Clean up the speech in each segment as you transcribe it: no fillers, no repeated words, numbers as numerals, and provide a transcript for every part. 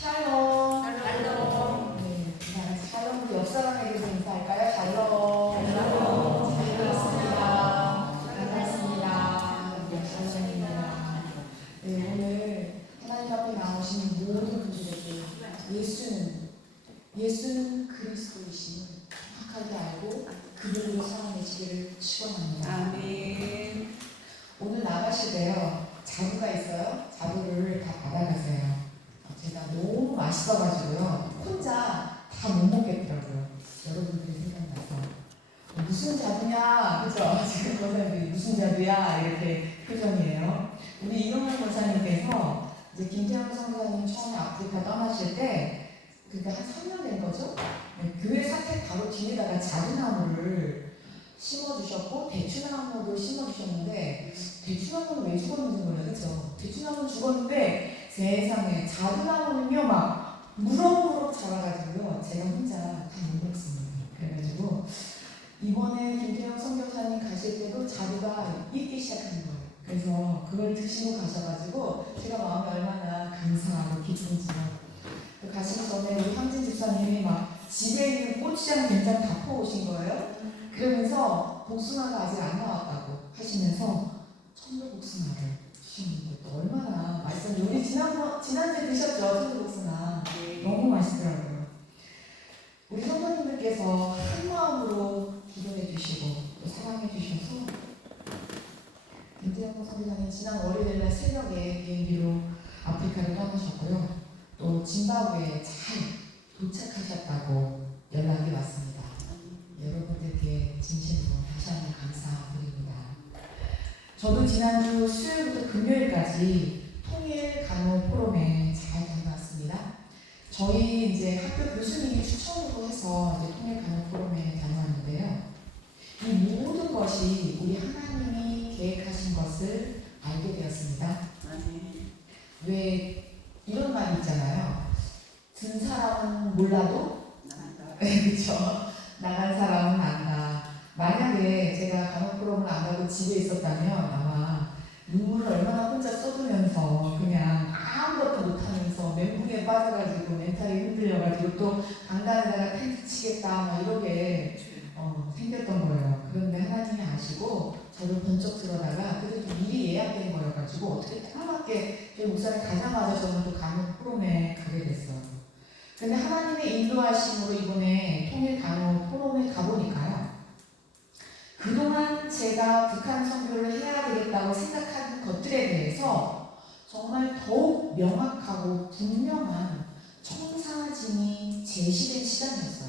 샬롬. 샬롬. 네, 샬롬. 옆 사람에게도 인사할까요? 샬롬. 샬롬. 잘 들었습니다. 반갑습니다. 샬롬입니다. 네, 오늘 하나님 앞에 나오신 모든 분들에게 예수는 그리스도이심을 정확하게 알고 그분으로 살아내시기를 축원합니다. 아멘. 오늘 나가실 때요, 자두가 있어요. 자두를 다 받아가세요. 제가 너무 맛있어가지고요, 혼자 다 못 먹겠더라고요. 여러분들이 생각나서 무슨 자두냐, 그죠? 지금 권사님들이 무슨 자두야 이렇게 표정이에요. 우리 이동환 권사님께서 이제 김태형 선교사님 처음에 아프리카 떠나실 때, 그러니까 한 3년 된 거죠? 네, 교회 사택 바로 뒤에다가 자두나무를 심어주셨고 대추나무도 심어주셨는데, 대추나무는 왜 죽었는지 몰라요, 그쵸? 대추나무는 죽었는데 세상에 자두나무는요 막 무럭무럭 자라가지고요, 제가 혼자 다 못 먹습니다. 그래가지고 이번에 김태형 선교사님 가실 때도 자두가 익기 시작하는 거예요. 그래서 그걸 드시고 가셔가지고 제가 마음이 얼마나 감사하고 기쁜지요. 가시기 전에 우리 황진 집사님이 막 집에 있는 고추장 된장 다 퍼오신 거예요. 그러면서 복숭아가 아직 안 나왔다고 하시면서 천도복숭아를 주시는데 또 얼마나 맛있었는지, 우리 지난주에 드셨죠? 천도복숭아. 네. 너무 맛있더라고요. 우리 성도님들께서 한 마음으로 기도해 주시고 또 사랑해 주셔서 김태형 선교사님 지난 월요일날 새벽에 비행기로 아프리카를 떠나셨고요. 또 짐바브웨에 잘 도착하셨다고 연락이 왔습니다. 여러분들께 진심으로 다시 한번 감사드립니다. 저도 지난주 수요일부터 금요일까지 통일 간호 포럼에 잘 다녀왔습니다. 저희 이제 학교 교수님이 추천으로 해서 이제 통일 간호 포럼에 다녀왔는데요. 이 모든 것이 우리 하나님이 계획하신 것을 알게 되었습니다. 아멘. 왜 이런 말이 있잖아요. 든 사람은 몰라도 나다. 그렇죠. 나간 사람은 안다. 만약에 제가 간호 프로그램을 안 가고 집에 있었다면 아마 눈물을 얼마나 혼자 쏟으면서 그냥 아무것도 못하면서 멘붕에 빠져가지고 멘탈이 흔들려가지고 또 강단에다가 텐트 치겠다 막 이러게 생겼던 거예요. 그런데 하나님이 아시고 저를 번쩍 들어다가 그래도 미리 예약된 거여가지고 어떻게 까맣게 저희 목사님 가자마자 저는 또 간호 프로그램에 가게 됐어요. 근데 하나님의 인도하심으로 이번에 통일 간호 포럼에 가보니까요, 그동안 제가 북한 선교를 해야 되겠다고 생각한 것들에 대해서 정말 더욱 명확하고 분명한 청사진이 제시된 시간이었어요.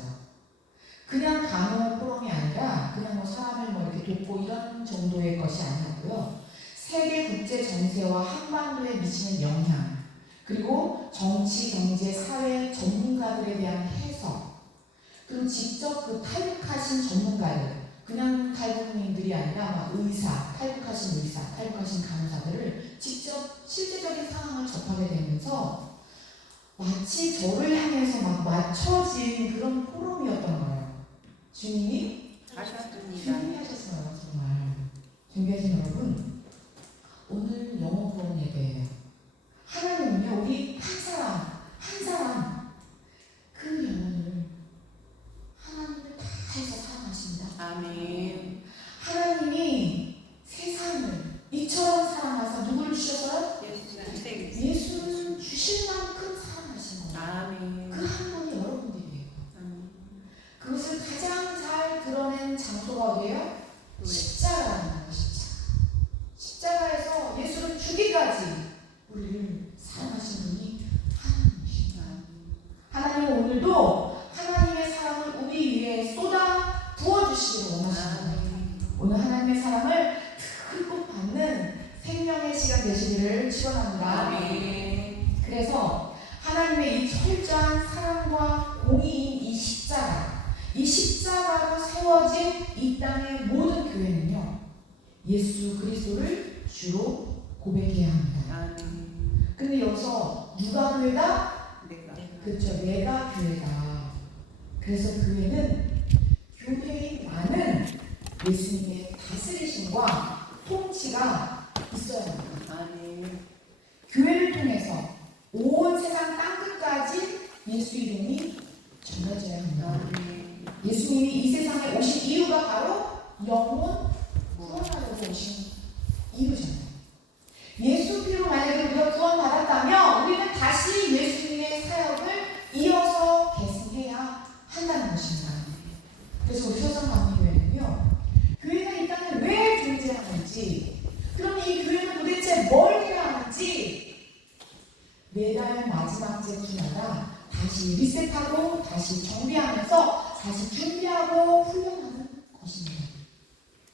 그냥 간호 포럼이 아니라 그냥 뭐 사람을 뭐 이렇게 돕고 이런 정도의 것이 아니었고요. 세계 국제 정세와 한반도에 미치는 영향, 그리고 정치, 경제, 사회 전문가들에 대한 해석, 그리고 직접 그 탈북하신 전문가들, 그냥 탈북민들이 아니라 막 의사, 탈북하신 의사, 탈북하신 간호사들을 직접 실제적인 상황을 접하게 되면서 마치 저를 향해서 막 맞춰진 그런 포럼이었던 거예요. 주님이 하셨습니다. 하셨어요, 정말. 존귀하신 여러분, 오늘 영어 포럼 예배예요. 하나님은요, 우리 한 사람 그 영혼을 하나님을 다 해서 사랑하십니다. 아멘. 하나님이 세상을 이처럼 사랑하사 누구를 주셨어요? 예수는 주실 만큼 사랑하신 거예요. 아멘. 그 한 분이 여러분들이에요. 아멘. 그것을 가장 잘 드러낸 장소가 어디예요? 십자가라는 거예요. 십자가에서 예수를 주기까지 우리를 사랑하신 분이 하나님이십니다. 하나님은 오늘도 하나님의 사랑을 우리 위에 쏟아 부어주시기를 원하십니다. 오늘 하나님의 사랑을 듬뿍 받는 생명의 시간 되시기를 축원합니다. 아멘. 그래서 하나님의 이 철저한 사랑과 공의인 이 십자가로 세워진 이 땅의 모든 교회는요, 예수 그리스도를 주로 고백해야 합니다. 아멘. 근데 여기서 누가 교회다? 내가. 그렇죠. 내가 교회다. 그래서 교회는 교회의 많은 예수님의 다스리심과 통치가 있어야 합니다. 아멘. 교회를 통해서 온 세상 땅끝까지 예수 이름이 전해져야 합니다. 아멘. 예수님이 이 세상에 오신 이유가 바로 영혼 구원하려고 오신 이유잖아요. 예수 피로 만약에 우리가 구원받았다면 우리는 다시 예수님의 사역을 이어서 계승해야 한다는 것입니다. 그래서 우리 소성감리교회는요, 교회가 이 땅에 왜 존재하는지, 그럼 이 교회는 도대체 뭘 해야 하는지 매달 마지막 주마다 다시 리셋하고 다시 정비하면서 다시 준비하고 훈련하는 것입니다.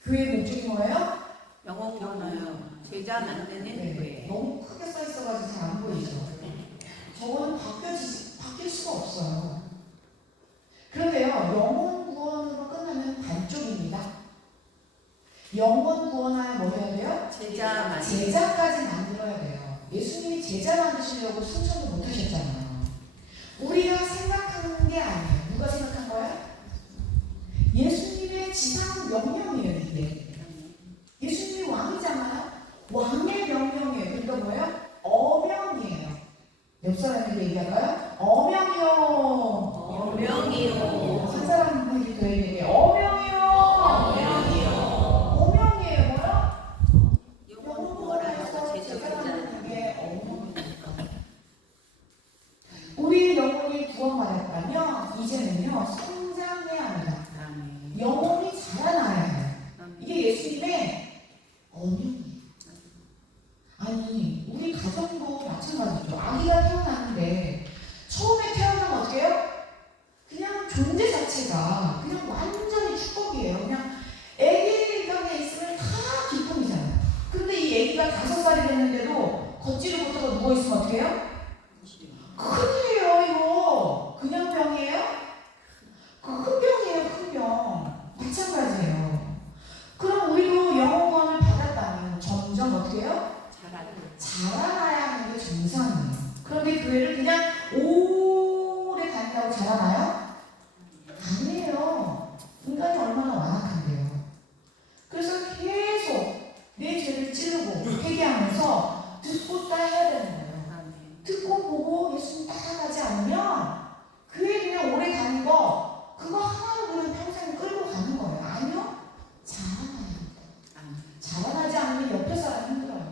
교회의 목적이 뭐예요? 영혼 구원하여 제자 만드는 교회. 너무 크게 써 있어가지고 잘 안 보이죠. 저거는 바뀔 수가 없어요. 그런데요, 영혼 구원으로 끝나는 반쪽입니다. 영혼 구원하여 뭐 해야 돼요? 제자 만드는. 제자까지 만들어야 돼요. 예수님이 제자 만드시려고 승천을 못 하셨잖아요. 우리가 생각하는 게 아니에요. 누가 생각한 거예요? 예수님의 지상 명령이에요, 이게. 예수님이 왕이잖아요. 왕의 명령이에요. 그러니까 뭐예요? 어명이에요. 옆 사람에게 얘기할까요? 어명이요. 어명이요. 한 사람에게 더 얘기해. 어명이요. 어명이요. 어명이에요. 뭐요? 영혼 구원하여 제자 만드는 만드는 게 어명이니까. 우리 영혼이 구원받았다면 이제는요, 성장해야 합니다. 아멘. 영혼이 자라나야 해요. 아멘. 이게 예수님의 어명이에요. 아니, 우리 가정도 마찬가지죠. 아기가 태어났는데 처음에 태어나면 어떻게 해요? 그냥 존재 자체가 그냥 완전히 축복이에요. 그냥 아기가 있으면 다 기쁨이잖아요. 근데 이 아기가 5살이 됐는데도 걷지를 못하고 누워있으면 어떻게 해요? 큰일이에요, 이거. 그냥 병이에요? 큰 병이에요, 큰 병. 마찬가지예요. 그럼 우리도 영혼 구원을 받았다면 점점 어떻게 해요? 자라나야 하는 게 정상이에요. 그런데 교회를 그냥 오래 다닌다고 자라나요? 아니에요. 인간이 얼마나 완악한데요. 그래서 계속 내 죄를 찌르고 회개하면서 듣고 따라야 되는 거예요. 아멘. 듣고 보고 예수님 따라가지 않으면 교회 그냥 오래 다닌 거 그거 하나로 그냥 평생 끌고 가는 거예요. 아니요. 자라나야 합니다. 아멘. 자라나지 않으면 옆에 사람 힘들어요.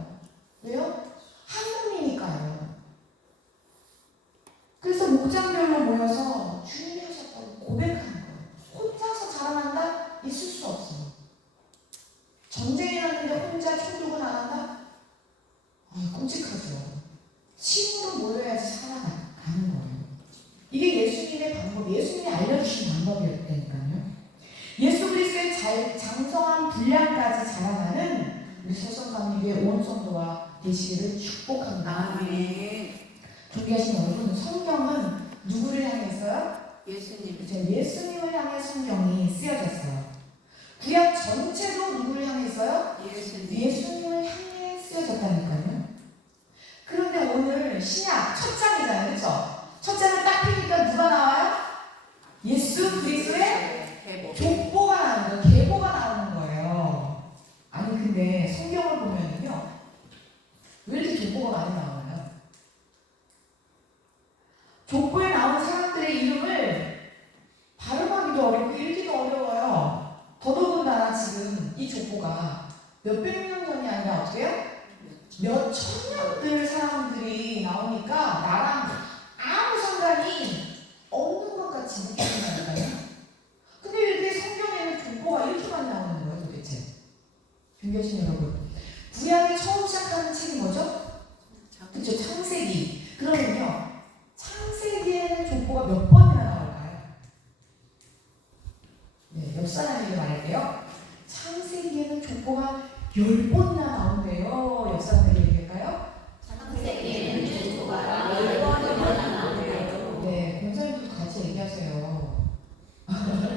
왜요? 한 몸이니까요. 그래서 목장별로 모여서 주님이 하셨다고 고백하는 거예요. 혼자서 자라난다? 있을 수 없어요. 전쟁이 났는데 혼자 총 들고 나간다? 끔찍하죠. 친구로 모여야지 살아가는 거예요. 이게 예수님의 방법, 예수님이 알려주신 방법이었다니까요. 예수 그리스도의 장성한 분량까지 자라나는 우리 소성감리교회 온 성도와 되시기를 축복합니다. 아멘. 존귀하신 여러분, 성경은 누구를 향해서요? 예수님. 이제 예수님을 향해 성경이 쓰여졌어요. 구약 전체도 누구를 향해서요? 예수님. 예수님을 향해 쓰여졌다니까요. 그런데 오늘 신약 첫 장이잖아요, 그렇죠? 첫 장을 딱 펴니까 누가 나와요? 예수 그리스도의 회복. 족보가 나오는 거예요. 계보가 나오는 거예요. 아니 근데 성경을 보면은요, 왜 이렇게 족보가 많이 나와요? 족보에 나온 사람들의 이름을 발음하기도 어렵고 읽기도 어려워요. 더더군다나 지금 이 족보가 몇백 년 전이 아니라 어떻게 해요? 몇 천년들 사람들이 나오니까 나랑 아무 상관이 없는 것 같이 느껴진다니까요. 근데 왜 이렇게 성경에는 족보가 이렇게 많이 나오는 거예요, 도대체? 존귀하신 여러분, 구약이 처음 시작하는 책이 뭐죠? 그렇죠, 창세기. 그러면요, 창세기에는 족보가 몇 번이나 나올까요? 네, 옆 사람에게 말할게요. 창세기에는 족보가 10번이나 나온대요. 옆 사람에게 얘기할까요? 창세기에는 족보가 10번이나 나오네요. 네, 권사님도 같이 얘기하세요.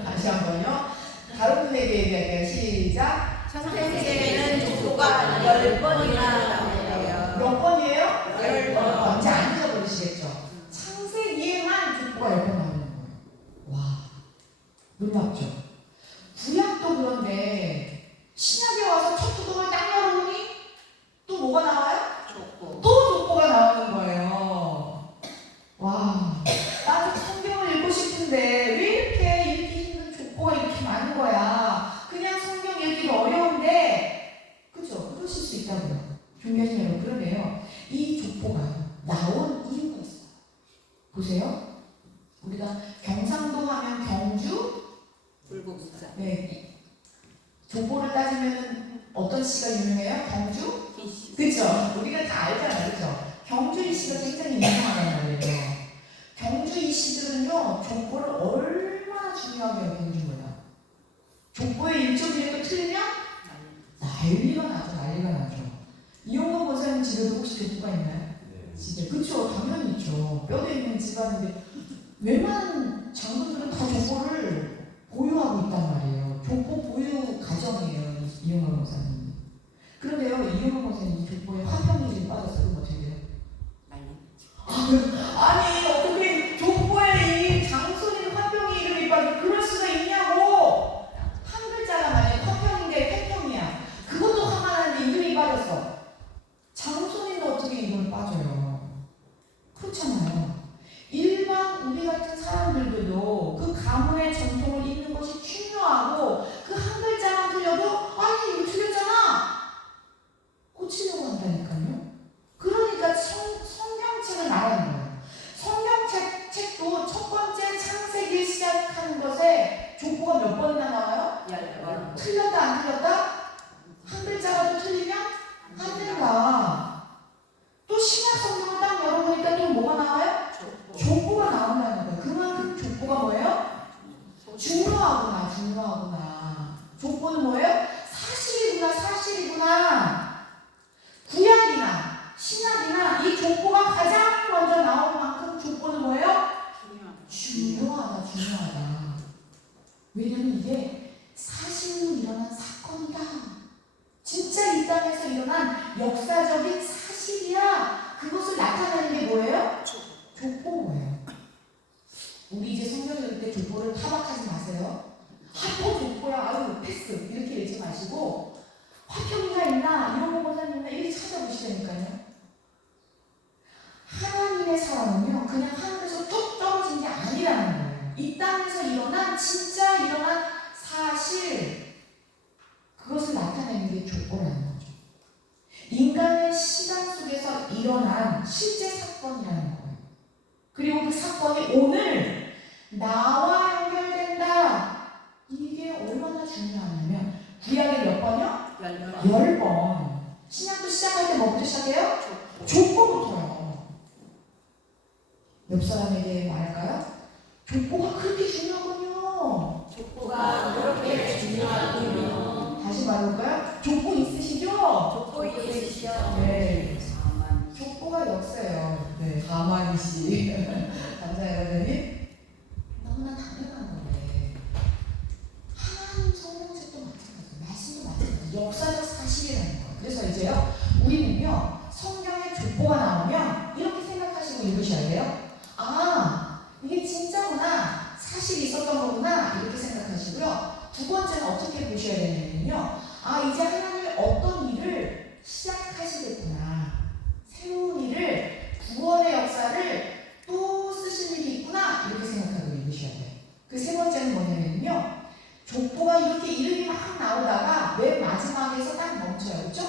다시 한 번요. 다른 분에게 얘기할게요. 시작. 창세기에는 족보가 10번이나 나오네요. 몇 번이에요? 10번. 이제 안 잊어버리시겠죠? 창세기에만 족보가 10번 나오는 거예요. 와, 놀랍죠? 구약도 그런데 신약에 와서 첫 구동을 딱 열어보니 또 뭐가 나와요? 족보. 또 족보가 나오는 거예요. 와, 보세요. 우리가 경상도 하면 경주, 불국사. 네, 족보를 따지면 어떤 씨가 유명해요? 경주? 기시. 그쵸? 우리가 다 알잖아요. 그쵸? 경주 이씨가 굉장히 유명하단 말이에요. 경주 이씨들은요, 족보를 얼마나 중요하게 여기는지 몰라요. 족보의 일조비례도 틀리면 난리가 나죠. 이용건 권사님 집에도 혹시 족보가 있나요? 집에. 그쵸? 당연히 있죠. 뼈대 있는 집안인데 웬만한 장군들은 다 족보를 보유하고 있단 말이에요. 족보 보유 가정이에요. 이용건 권사님. 그런데요, 이용건 권사님 족보에 화평이 지금 빠졌어요. 그럼 어떻게 돼요? 아니 어떻게 족보에 이 장손인 화평이 이름이 빠져? 그럴 수가 있냐고. 한 글자가 만약에 화평인데 태평이야. 그것도 화가 나는데 이름이 빠졌어. 장손인데 어떻게 이름이 빠져요? 그렇잖아요. 일반 우리 같은 사람들도 그 가문의 전통을 잇는 것이 중요하고 그 한 글자만 틀려도 아니 이거 틀렸잖아 고치려고 한다니까요. 그러니까 성경책을 나가는 거예요. 성경책도 첫 번째 창세기 시작하는 것에 족보가 몇 번이나 나와요? 10번. 틀렸다 안 틀렸다? 한 글자라도 틀리면 안 된다. 또 신약 성경을 딱 열어보니까 또 뭐가 나와요? 족보가 나온다는 거예요. 그만큼 족보가 뭐예요? 중요하구나. 족보는 뭐예요? 사실이구나. 구약이나 신약이나 이 족보가 가장 먼저 나온 만큼 족보는 뭐예요? 중요하다. 왜냐면 이게 사실로 일어난 사건이다. 진짜 이 땅에서 일어난 역사적인 사실이야. 그것을 나타내는 게 뭐예요? 족보예요. 우리 이제 성경 읽을 때 족보를 타박하지 마세요. 또 족보야. 아유 패스. 이렇게 읽지 마시고 화평이가 있나? 이런 거 보자면 이렇게 찾아보시라니까요. 하나님의 사랑은요, 그냥 하늘에서 뚝 떨어진 게 아니라는 거예요. 이 땅에서 진짜 일어난 사실, 그것을 나타내는 게 족보라는 거죠. 인간의 시간 속에서 일어난 실제 사건이라는 거예요. 그리고 그 사건이 오늘 나와 연결된다. 이게 얼마나 중요하냐면 구약에 몇 번이요? 10번. 신약도 시작할 때 뭐부터 시작해요? 족보부터요. 옆 사람에게 말할까요? 족보가 그렇게 중요하군요. 족보가 그렇게 중요하군요. 다시 말해볼까요? 족보 있으시죠? 족보 있으시죠? 네. 족보가 역사예요. 네. 가만히 씨. 감사해요, 선생님. 너무나 당연한 건데. 하나님 성경책도 마찬가지예요. 말씀도 마찬가지예요. 역사적 사실이라는 거예요. 그래서 이제요, 우리는요, 성경에 족보가 나오면 이렇게 생각하시고 읽으셔야 돼요. 아, 이게 진짜구나. 사실이 있었던 거구나. 이렇게 생각하시고요. 두 번째는 어떻게 보셔야 되냐면요. 아, 이제 하나님이 어떤 일을 시작하시겠구나. 새로운 일을, 구원의 역사를 또 쓰실 일이 있구나. 이렇게 생각하고 읽으셔야 돼요. 그 세 번째는 뭐냐면요. 족보가 이렇게 이름이 막 나오다가 맨 마지막에서 딱 멈춰요. 그렇죠?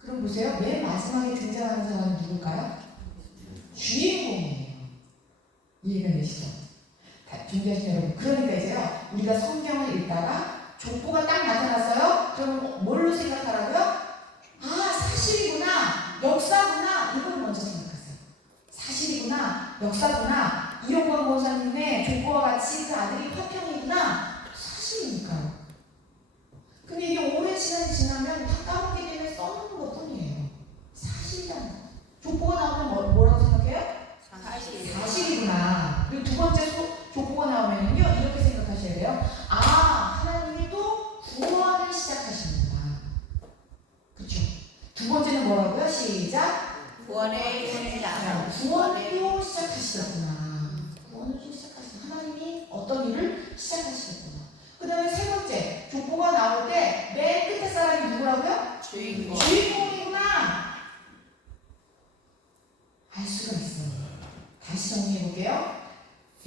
그럼 보세요. 맨 마지막에 등장하는 사람은 누굴까요? 주인공이에요. 이해가 되시죠? 준비하신 여러분. 그러니까 이제요. 우리가 성경을 읽다가 족보가 딱 나타났어요. 그럼 뭘로 생각하라고요? 아, 사실이구나. 역사구나. 이걸 먼저 생각하세요. 사실이구나. 역사구나. 이용관 권사님의 족보와 같이 그 아들이 화평이구나. 사실이니까요. 근데 이게 오랜 시간이 지나면 다 까먹기 때문에 써놓는 것 뿐이에요. 사실이잖아. 족보가 나오면 뭐라고 생각해요? 사실이구나. 그리고 두 번째 족보가 나오면요, 이렇게 생각하셔야 돼요. 아, 하나님이 또 구원을 시작하시는구나. 그쵸? 두 번째는 뭐라고요? 시작. 구원의 시작. 구원도 시작하시겠구나. 구원을 시작하시구나. 하나님이 어떤 일을 시작하시겠구나. 그 다음에 세 번째, 족보가 나올 때 맨 끝에 사람이 누구라고요? 주인공이구나. 알 수가 있어요. 다시 정리해볼게요.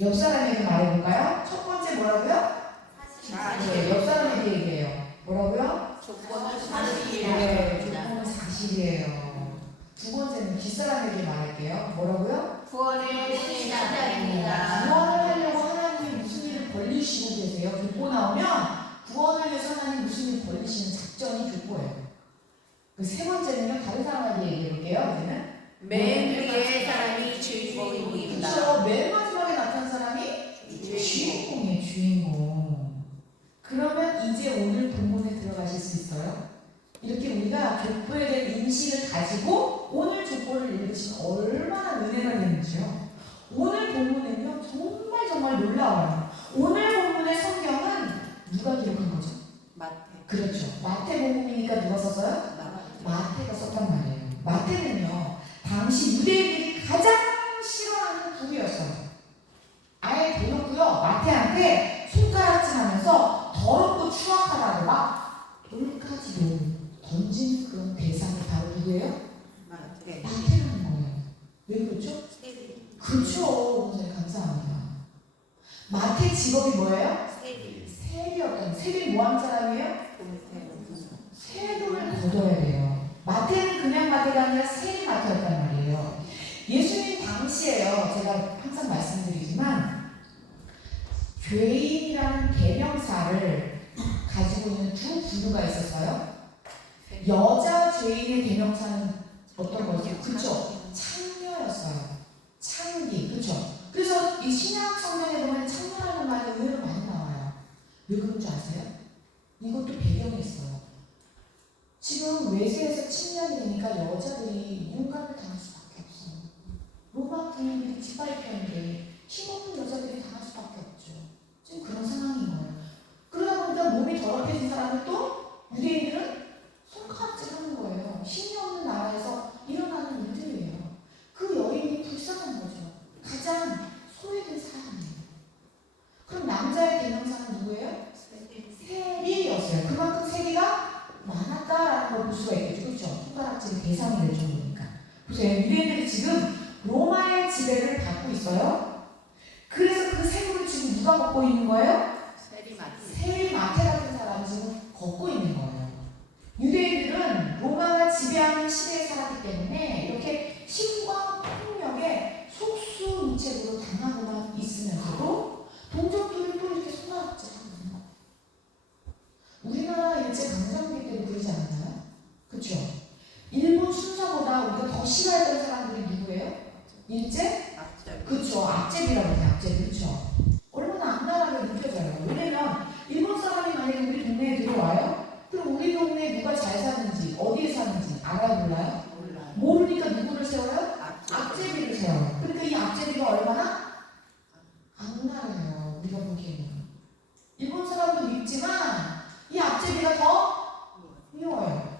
옆 사람에게 말해볼까요? 첫 번째 뭐라고요? 네, 옆 사람에게 얘기해요. 뭐라고요? 족보는 네, 족보는 사실이에요. 두 번째는 뒷사람에게 말할게요. 뭐라고요? 구원의 시작. 그 세 번째는요, 다른 사람에게 얘기해 볼게요. 이제는 맨 위에 사람이 주인공입니다. 그렇죠. 맨 마지막에 나타난 사람이 주인공이에요. 주인공. 그러면 이제 오늘 본문에 들어가실 수 있어요. 이렇게 우리가 족보에 대한 인식을 가지고 오늘 족보를 읽으시면 얼마나 은혜가 되는지요. 오늘 본문은요, 정말 놀라워요. 오늘 본문의 성경은 누가 기록한 거죠? 마태. 그렇죠. 마태복음이니까 누가 썼어요? 마태가 썼단 말이에요. 마태는요, 당시 유대인들이 가장 싫어하는 부류였어요. 아예 대놓고요, 마태한테 손가락질하면서 더럽고 추악하다고 막 돌까지도 던지는 그런 대상이 바로 누구예요? 마태. 마태라는 거예요. 왜 그렇죠? 세리. 그렇죠. 선생님 감사합니다. 마태 직업이 뭐예요? 세리. 세리였던. 세리 뭐 하는 사람이에요? 세금을 걷어야 돼요. 마태는 그냥 마태가 아니라 세리 마태였단 말이에요. 예수님 당시에요. 제가 항상 말씀드리지만 죄인이라는 대명사를 가지고 있는 두 부류가 있었어요. 여자 죄인의 대명사는 어떤 거죠? 그쵸? 창녀였어요. 창기, 그쵸? 그래서 이 신약 성경에 보면 창녀라는 말이 의외로 많이 나와요. 왜 그런 줄 아세요? 이것도 배경이 있어요. 지금 외세에서 침략이 되니까 여자들이 윤곽을 당할 수밖에 없어요. 로마 군인들이 짓밟혔는데 힘없는 여자들이 당할 수밖에 없죠. 지금 그런 상황인 거예요. 그러다 보니까 몸이 더럽혀진 사람은 또 유대인들은 손가락질 하는 거예요. 힘이 없는 나라에서 일어나는 일들이에요. 그 여인이 불쌍한 거죠. 가장 소외된 사람이에요. 그럼 남자의 대명사는 누구예요? 세리였어요. 그만큼 세리가 많았다라는 걸 볼 수가 있겠죠. 그렇죠? 손가락질의 대상이 될 정도니까. 보세요. 유대인들이 지금 로마의 지배를 받고 있어요. 그래서 그 세금을 지금 누가 걷고 있는 거예요? 세리 마태 같은 사람이 지금 걷고 있는 거예요. 유대인들은 로마가 지배하는 시대에 살았기 때문에 이렇게 힘과 폭력에 속수무책으로 당하고만 있으면서도 동족들을 또 이렇게 손가락질하는 거예요. 우리나라 일제 강점기 때도 그러지 않았나요? 그렇죠? 일본 순사보다 우리가 더 싫어했던 사람들이 누구예요? 일제? 그렇죠. 악제비라고 해요. 악제비. 그렇죠? 얼마나 악랄하게 느껴져요. 왜냐면 일본 사람이 만약에 우리 동네에 들어와요? 그럼 우리 동네에 누가 잘 사는지, 어디에 사는지 알아요? 몰라요? 모르니까 누구를 세워요? 악제비를 세워요. 그러니까 이 악제비가 얼마나 악랄해요. 우리가 보기에는. 일본 사람도 밉지만 이 악제비가 더 미워요.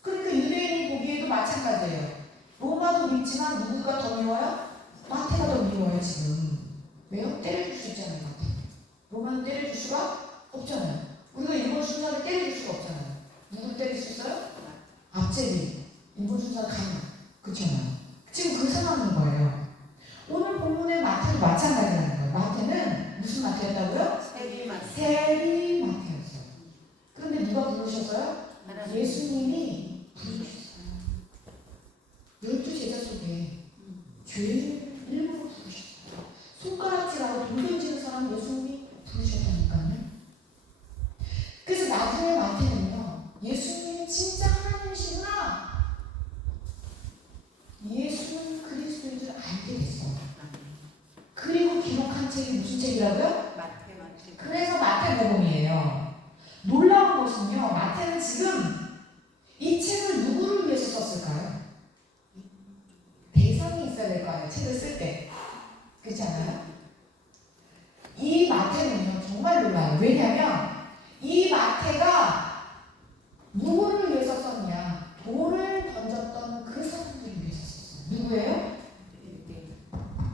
그러니까 유대인이 보기에도 마찬가지예요. 로마도 밉지만 누구가 더 미워요? 마태가 더 미워요 지금. 왜요? 때려줄 수 있잖아요. 마태. 로마는 때려줄 수가 없잖아요. 우리가 일본 순사를 때려줄 수가 없잖아요. 누구 때릴 수 있어요? 악제비. 일본 순사가 강한. 그렇잖아요. 지금 그 상황인 거예요. 오늘 본문의 마태도 마찬가지라는 거예요. 마태는 무슨 마태였다고요? 세리 마태였어요. 그런데 누가 부르셨어요? 예수님이 부르셨어요. 12제자 속에 죄를 일부러 부르셨어요. 손가락질하고 돌 던지는 사람 예수님이 부르셨다니까요. 그래서 나중에 마태는요, 예수님이 진짜 하나님이시구나, 예수는 그리스도인 줄 알게 됐어요. 그리고 기록한 책이 무슨 책이라고요? 마태. 그래서 마태복음이에요. 놀라운 것은요, 마태는 지금 이 책을 누구를 위해서 썼을까요? 대상이 있어야 될 거 아니에요, 책을 쓸 때. 그렇지 않아요? 이 마태는요, 정말 놀라요. 왜냐하면 이 마태가 누구를 위해서 썼냐? 돌을 던졌던 그 사람들을 위해서 썼어요. 누구예요?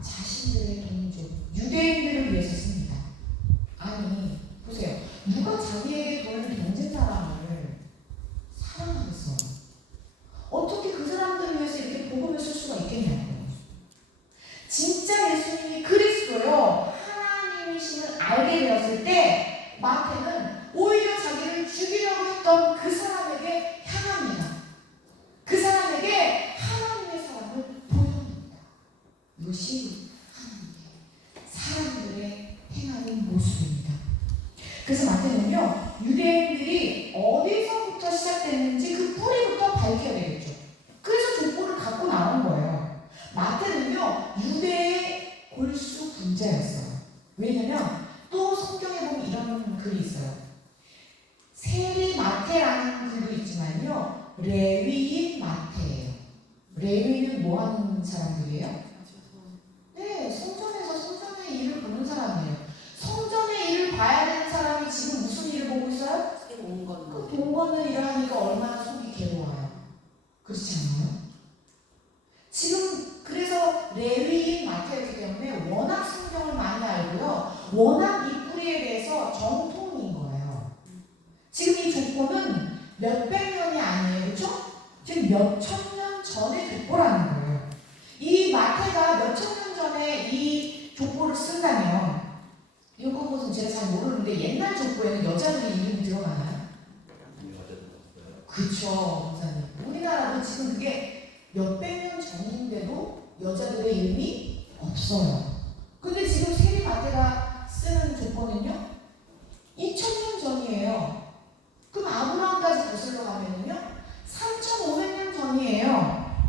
자신들의 동족, 유대인들을 위해서 씁니다. 아니, 보세요. 누가 자기에게 돌을 던진 사람을 사랑하겠어요? 어떻게 그 사람들을 위해서 이렇게 복음을 쓸 수가 있겠냐고요. 진짜 예수님이 그리스도요, 하나님이심을 알게 되었을 때 마태는 오히려 자기를 죽이려고 했던 그 사람에게 향합니다. 그 사람에게 하나님의 사랑을 보여줍니다. 이것이 사람들의 행하는 모습입니다. 그래서 마태는요, 유대인들이 어디서부터 시작됐는지 그 뿌리부터 부자였어요. 왜냐면 또 성경에 보면 이런 글이 있어요. 세리마태라는 글도 있지만요. 레위인 마태예요. 레위는 뭐 하는 사람들이에요? 네, 성전에서 성전의 일을 보는 사람이에요. 성전의 일을 봐야 되는 사람이 지금 무슨 일을 보고 있어요? 그 돈 걷는 일을 하니까 얼마나 속이 괴로워요. 그렇지 않아요? 지금 그래서 레위인 마태였기 때문에 워낙 성경을 많이 알고요. 워낙 이 뿌리에 대해서 정통인 거예요. 지금 이 족보는 몇백 년이 아니에요. 그렇죠? 지금 몇천 년 전의 족보라는 거예요. 이 마태가 몇천 년 전에 이 족보를 쓴다면 이런 것은 제가 잘 모르는데 옛날 족보에는 여자들의 이름이 들어가나요? 그렇죠, 목사님. 우리나라도 지금 그게 몇백 년 전인데도 여자들의 이름이 없어요. 근데 지금 세리마태가 쓰는 족보는요 2000년 전이에요. 그럼 아브라함까지 거슬러 가면은요 3500년 전이에요.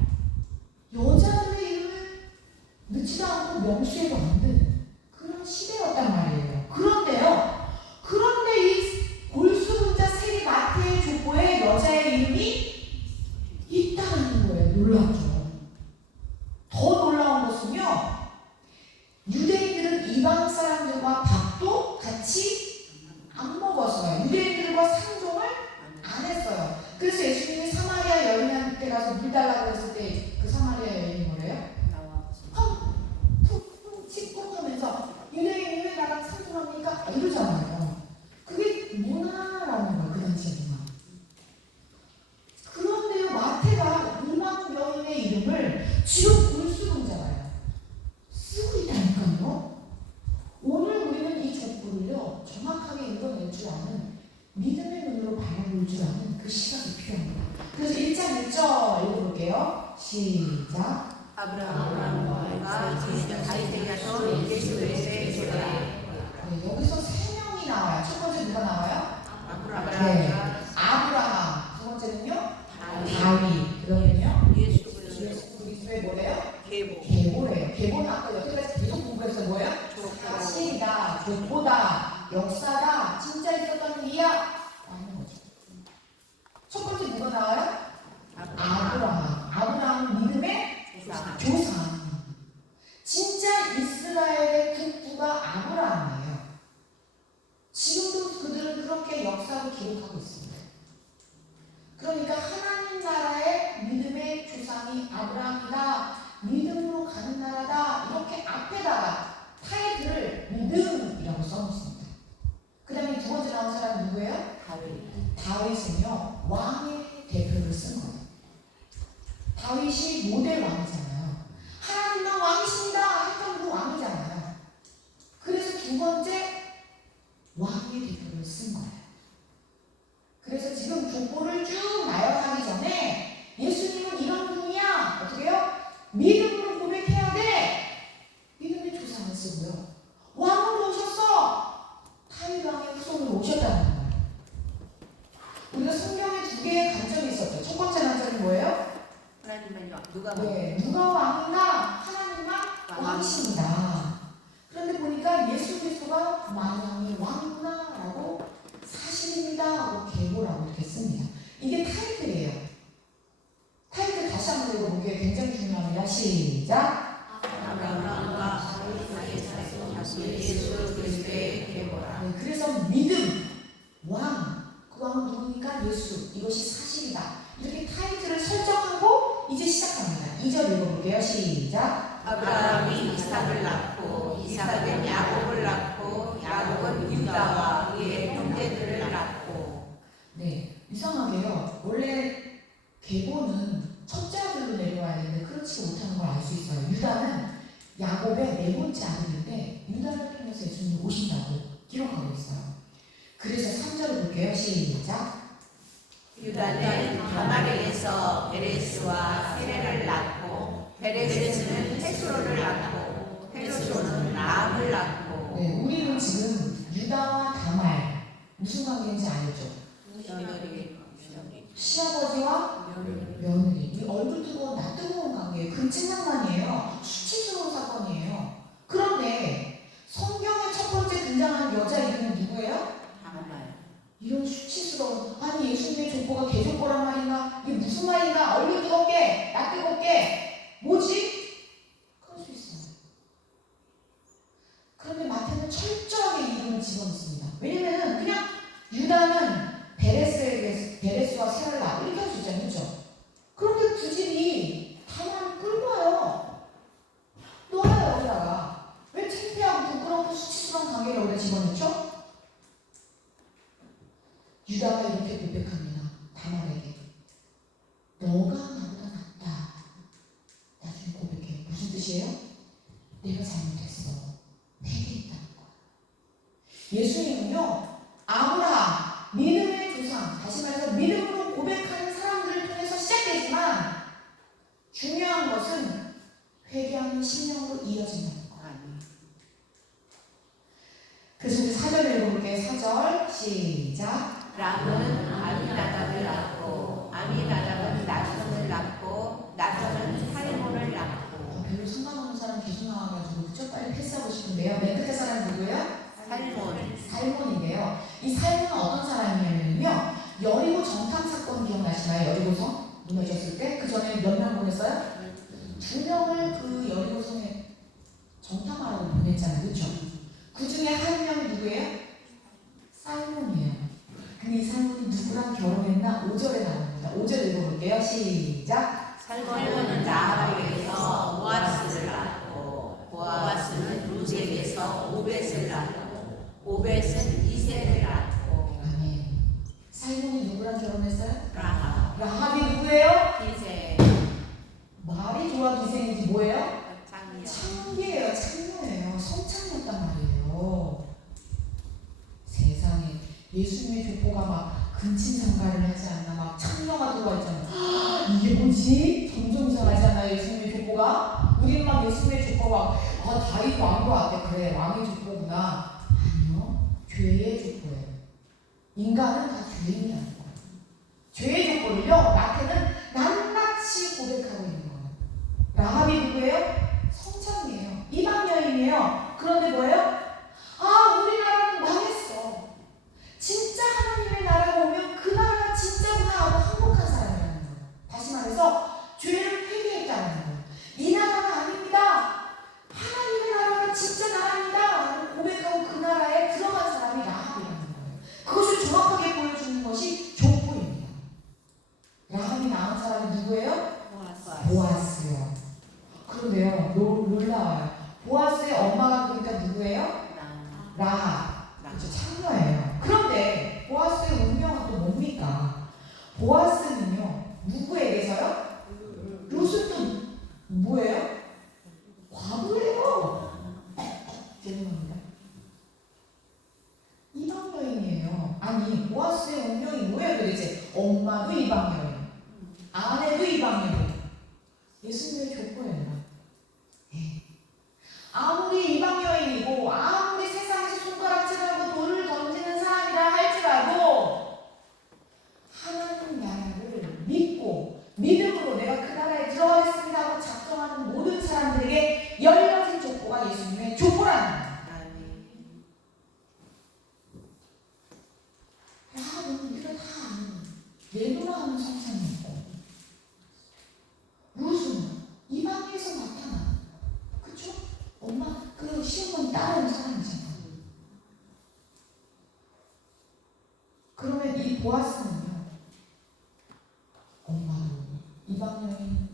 여자들의 이름을 넣지도 않고 명수에도 안 드는 그런 시대였단 말이에요. 그런데 이 골수문자 세리마태의 족보에 여자의 이름이 있다는 거예요. 놀랍죠. 더 놀라운 것은요, 유대인들은 이방 사람들과 밥도 같이 안 먹었어요. 유대인들과 상종을 안 했어요. 그래서 예수님이 사마리아 여인한테 가서 물 달라고 했을 때 그 사마리아 여인이 뭐래요? 푹푹 씻고 하면서 유대인이 왜 나랑 상종합니까? 이러잖아요. 그게 문화라는 거예요. 그 당시에 문화. 그런데요, 마태가 이방 여인의 이름을 지금 골수문자가요 쓰고 있다니까요. 오늘 우리는 이 족보를요 정확하게 읽어낼 줄 아는 믿음의 눈으로 바라볼 줄 아는 그 시각이 필요합니다. 그래서 1장 1절 읽어볼게요. 시작. 아브라함과 다윗에게서 예수의 조라. 네, 여기서 세 명이 나와요. 첫 번째 누가 나와요? 아브라함. 아브라함. 두 번째는요? 다윗. 그다음에는요? 예수 그리스도의 뭐래요? 계보. 계보래요. 계보는 아까 여태까지 계속 공부해서 뭐예요? 사실이다, 족보다, 역사다, 진짜 있었던 일이야 라는 거죠. 첫 번째 누가 나와요? 아브라함. 아브라함은 믿음의 조상. 진짜 이스라엘의 국부가 아브라함이에요. 지금도 그들은 그렇게 역사를 기록하고 있습니다. 그러니까 하나님 나라의 믿음의 조상이 아브라함이다, 믿음으로 가는 나라다, 이렇게 앞에다가 타이틀을 믿음이라고 써놓습니다. 그 다음에 두 번째 나온 사람은 누구예요? 다윗은요 왕의 대표를 쓴 거예요. 다윗이 모델 왕이잖아요. 하나님만 왕이십니다 했던 그 왕이잖아요. 그래서 두 번째 왕의 대표를 쓴 거예요. 그래서 지금 족보를 쭉 나열하기 전에 예수님은 이런 분이야. 어떻게 해요? 믿음으로 고백해야 돼. 믿음의 조상을 쓰고요. 왕으로 오셨어. 다윗 왕의 후손으로 오셨다는 거예요. 우리가 성경에 두 개의 관점이 있었죠. 첫 번째 관점이 뭐예요? 하나님만요. 누가 누가 왕이나 하나님만 왕이십니다. 그런데 보니까 예수 그리스도가 만왕의 왕이구나라고 사실입니다 하고 계보라고 이렇게 씁니다. 이게 타이틀이에요. 타이틀 다시 한번 읽어보기에 굉장히 중요합니다. 시작. 아브라함과 다윗에게서 예수 그리스도의 계보라. 네, 그래서 믿음, 왕, 그 왕은 누구니까 예수, 이것이 사실이다. 이렇게 타이틀을 설정하고 이제 시작합니다. 2절 읽어볼게요. 시작. 아브라함이 이삭을 낳고 이삭은 야곱을 낳고 야곱은 유다와 그의 형제들을 낳고. 네, 이상하게요. 원래 계보는 첫째 아들로 내려와야 되는데 그렇지 못하는 걸 알 수 있어요. 유다는 야곱의 네 번째 아들인데 유다를 통해서 예수님이 오신다고 기록하고 있어요. 그래서 3절을 볼게요. 시작. 유다는 다말에게서 베레스와 세레를 낳고 베레스는 헤스로를 낳고 헤스로는 라합을 낳고. 네, 우리는 지금 유다와 다말 무슨 관계인지 알죠? 시아버지와 며느리. 이 얼굴 뜨거운 낯 뜨거운 관계예요. 금친상관이에요. 수치스러운 사건이에요. 그런데 족보가 개족보란 말인가? 이게 무슨 말인가? 얼굴 뜨겁게, 나 뜨겁게. 뭐지? 그럴 수 있어요. 그런데 마태는 철저하게 이름을 집어넣습니다. 왜냐면은 그냥 유다는 베레스와 세라를 이렇게 할 수 있잖아요. 그렇죠? 그런데 굳이 다만 끌고 와요. 놓아요 여기다가. 왜 창피하고 부끄럽고 수치스러운 관계를 여기다 집어넣죠? 유다가 이렇게 고백합니다. 다말에게. 너가 나보다 낫다. 나중에 고백해. 무슨 뜻이에요? 내가 잘못했어. 회개했다는 거야. 예수님은요, 아브라함, 믿음의 조상, 다시 말해서 믿음으로 고백하는 사람들을 통해서 시작되지만 중요한 것은 회개하는 심령으로 이어진다는 거야. 그래서 이제 4절 읽어볼게요. 4절 시작. 람은 아미나답을 낳고 아미나답은 나손을 낳고 나손은 살몬을 낳고. 별로 상관없는 사람 계속 나와가지고 그쵸? 빨리 패스하고 싶은데요. 맨 끝에 사람 누구예요? 살몬인데요. 이 살몬은 어떤 사람이냐면요, 여리고 정탐 사건 기억나시나요? 여리고성 무너졌을 때 그 전에 몇 명 보냈어요? 2명을 그 여리고성에 정탐하라고 보냈잖아요. 그렇죠? 그 중에 한 명이 누구예요? 살몬이에요. 근데 이 살몬이 누구랑 결혼했나? 5절에 나옵니다. 5절 읽어볼게요. 시작. 살몬은 라합에게서 보아스를 낳고 보아스는 루sek에서 오벳을 낳고 오벳은 이세를 낳고. 아멘. 살몬이 누구랑 결혼했어요? 라합. 라합이 누구예요? 이세. 말이 좋아 기생이지 뭐예요? 장녀. 창기예요. 창녀예요. 성창이었단 말이에요. 세상에 예수님의 족보가 막 근친상가를 하지 않나, 막 창녀가 들어와 있잖아. 이게 뭐지? 점점 이상하잖아요. 예수님의 족보가. 우리는 막 예수님의 족보가 다윗 왕과 같아. 그래, 왕의 족보구나. 아니요, 죄의 족보예요. 인간은 다 죄인이라는 거예요. 죄의 족보를요, 마태는 낱낱이 고백하고 있는 거예요. 라합이 누구예요? 성창이에요. 이방 여인이에요. 그런데 뭐예요? 우리나라는 망했어. 진짜 하나님의 나라가 오면 그 나라가 진짜구나 하고 항복한 사람이라는 거예요. 다시 말해서 죄를 회개했다는 거예요. 이 나라가 아닙니다. 하나님의 나라가 진짜 나라입니다. 라고 고백하고 그 나라에 들어간 사람이 라합이라는 거예요. 그것을 정확하게 보여주는 것이 족보입니다. 라합이 낳은 사람이 누구예요? 보아스요. 그런데요, 놀라워요. 보아스의 엄마가 그러니까 누구예요? 라합. 그렇죠, 창녀예요. 그런데 보아스의 운명은 또 뭡니까? 보아스는요, 누구에게서요? 룻은 또 뭐예요? 과부예요. 죄송합니다. 이방 여인이에요. 아니, 보아스의 운명이 뭐예요 도대체? 엄마도 이방 여인, 아내도 이방 여인. 예수님의 족보예요. 아무리 이방 여인이고 아무리 세상에서 손가락질하고 돌을 던지는 사람이라 할지라도 하나님 나라를 믿고 믿음으로 내가 그 나라에 들어가겠습니다 하고 작정하는 모든 사람들에게 열려진 족보가 예수님의 족보라는 거예요. 라합은 우리가 다 아는 내노라하는 성상이었고, 룻은 이방에서 나타나. 그쵸? 엄마, 그 시어머니 따르는 사람이잖아. 그러면 이 보아스는요, 엄마도 이방 여인,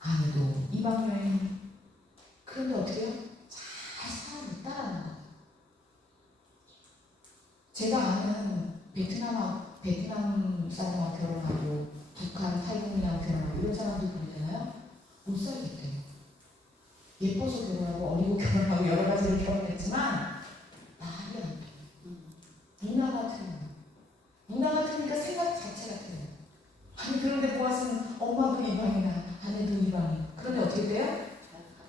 아내도 이방 여인. 그런데 어떻게 해요? 잘 사람을 따라하는 거예요. 제가 아는 베트남 사람하고 결혼하고 북한 탈북민하고 결혼하고 이런 사람들 보이잖아요. 못 살겠대요. 예뻐서 결혼하고 어리고 결혼하고 여러 가지로 결혼했지만 말이 안 돼요. 문화가 틀려요. 문화가 틀리니까 생각 자체가 틀려요. 아니 그런데 보아스는 엄마도 이방이나 아내도 이방이. 그런데 어떻게 돼요?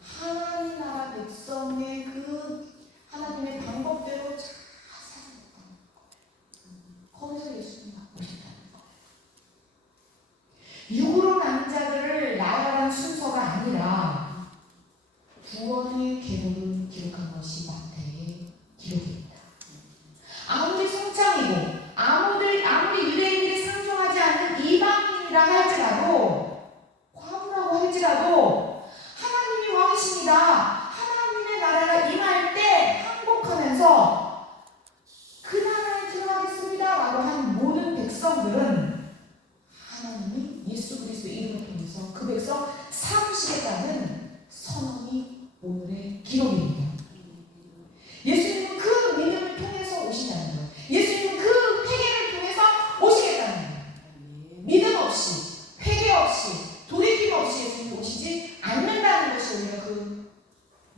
하나님 나라 백성의 그 하나님의 방법대로 잘 살아갔다는 거예요. 거기서 예수님 받고 싶다는 거예요. 육으로 난 자들을 나아가는 순서가 아니라 구원의 계보를 기록한 것이 마태의 기록입니다. 아무리 성창이고 아무리 유대인들이 상종하지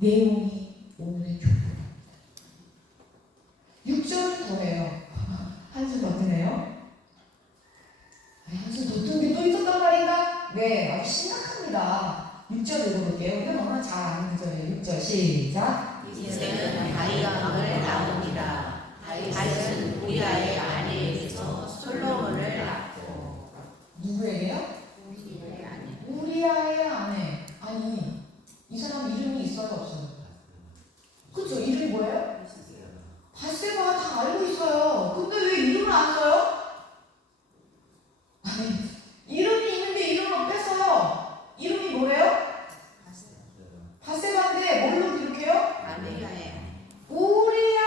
내용이 오늘의 족보입니다. 6절은 더해요. 한숨 더 드네요. 한숨 더 뜬 게 또 있었단 말인가? 네, 아주 심각합니다. 6절 읽어볼게요. 이건 너무나 잘 아는 구절이에요. 6절 시작. 이새는 다윗왕을 낳으니라. 다윗은 우리아의 아내에게서 솔로몬을 낳고. 누구에게요? 우리아의 아내. 우리아의 아내. 아니, 이 사람 이름이 있어요, 없어요? 그쵸? 이름이 뭐예요? 바세바가 다 알고 있어요. 근데 왜 이름을 안 써요? 아니, 이름이 있는데 이름을 뺐어요. 이름이 뭐래요? 바세바인데 뭘로 기록해요? 아내의. 우리야!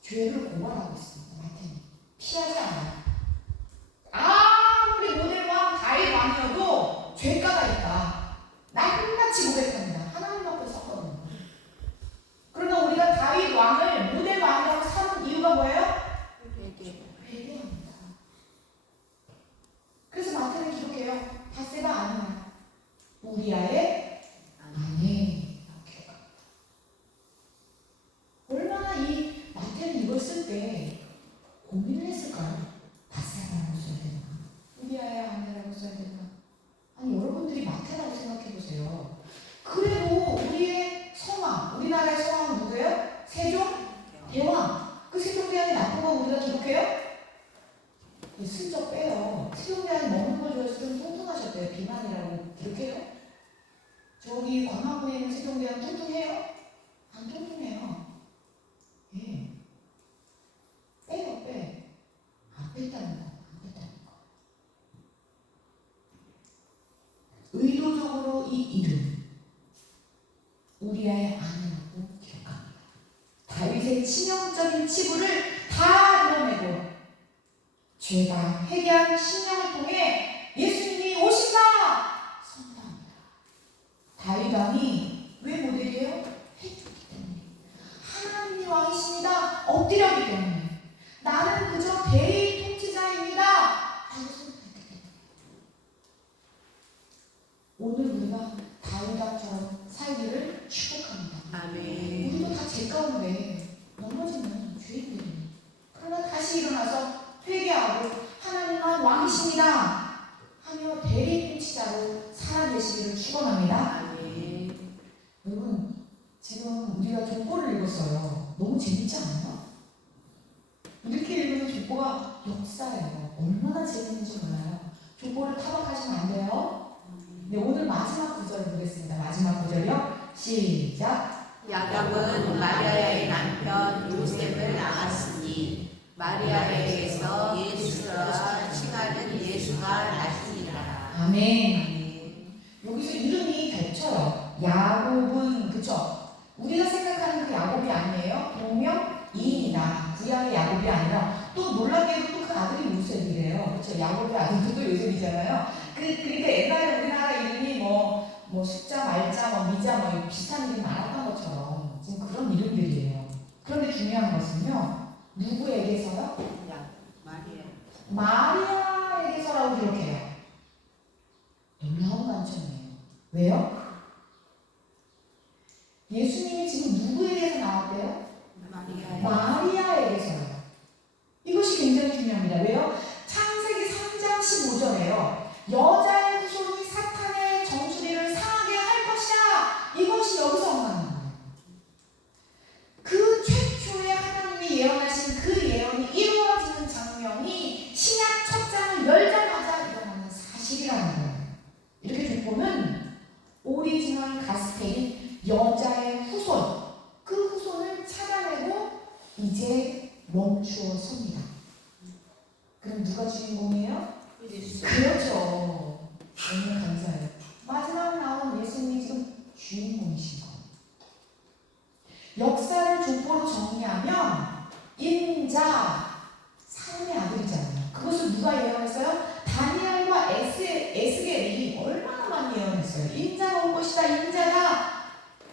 죄를 고발하고 있습니다. 마태는 피하지 않아요. 아무리 모델 왕 다윗 왕이어도 죄가가 있다. 낱낱이 고백합니다. 하나님 앞에 섰거든요. 그러나 우리가 다윗 왕을 모델 왕이라고 삼은 이유가 뭐예요? 회개합니다. 그래서 마태는 기록해요. 바세바 아니야. 우리아의 아내. 얼마나 이 마태는 이걸 쓸 때 고민을 했을까요? 바세바라고 써야 되나? 우리아의 아내라고 써야 되나? 아니 여러분들이 마태라고 생각해 보세요. 그래도 우리의 성왕, 우리나라의 성왕은 누구예요? 세종 대왕. 그 세종대왕이 나쁜 거 우리가 기록해요? 슬쩍 빼요. 세종대왕이 먹는 걸 좋아해서 좀 통통하셨대요. 비만이라고 기록해요? 저기 광화문에 있는 세종대왕 통통해요? 안 통통해요. 예. 빼요, 빼. 안 뺐다는 거, 안 뺐다는 거. 의도적으로 이 이름, 우리아의 아내라고 기록합니다. 다윗의 치명적인 치부를 다 드러내고 죄가 회개한 심령을 통해 예수님이 오신다! 선포합니다. 다윗 왕이 왜 모델이에요? 해줬기 때문에. 하나님이 왕이십니다. 엎드렸기 때문에. 나는 그저 대리 통치자입니다. 라고 생각했기 때문에. 오늘 우리가 다윗 왕처럼 살기를 축복합니다. 아멘. 우리도 다 죄 가운데 넘어지는 죄인들이니. 그러나 다시 일어나서 회개하고 하나님만 왕이십니다 하며 대리 통치자로 살아계시기를 축원합니다. 아멘. 여러분 지금 우리가 족보를 읽었어요. 너무 재밌지 않아요? 이렇게 읽으면 족보가 역사예요. 얼마나 재밌는지 몰라요. 족보를 타박하시면 안 돼요. 네, 오늘 마지막 구절 보겠습니다. 마지막 구절이요. 시작. 야곱은 마리아의 남편 요셉을 낳았으니 마리아에게서 예수라 칭하는 예수가 나시니라. 아멘. 여기서 이름이 겹쳐요. 야곱은 그쵸? 우리가 생각하는 그 야곱이 아니에요. 동명 이인이다. 구약의 야곱이 아니라 또 놀랍게도 또 그 아들이 요셉이래요. 그쵸? 야곱의 아들도 또 요셉이잖아요. 그러니까 옛날에 우리나라 이름이 뭐 숫자, 말자, 미자 비슷한 이름이 많았던 것처럼 지금 그런 이름들이에요. 그런데 중요한 것은요. 누구에게서요? 마리아에게서라고 기록해요. 놀라운 관점이에요. 왜요? 예수님이 지금 누구에게서 나왔대요? 마리아에게서요. 이것이 굉장히 중요합니다. 왜요? 창세기 3장 15절에요. 여자의 후손이 사탄의 정수리를 상하게 할 것이다. 이것이 여기서 언급하는 거예요. 그 최초의 하나님이 예언하신 그 예언이 이루어지는 장면이 신약 첫 장을 열자마자 일어나는 사실이라는 거예요. 이렇게 보면 오리지널 가스펠인 여자의 후손, 그 후손을 찾아내고 이제 멈추어 섭니다. 그럼 누가 주인공이에요? 그렇죠. 너무 감사해요. 마지막 나온 예수님이 지금 주인공이신 거예요. 역사를 족보로 정리하면 인자, 사람의 아들이잖아요. 그것을 누가 예언했어요? 다니엘과 에스겔이 얼마나 많이 예언했어요. 인자가 올 것이다. 인자다.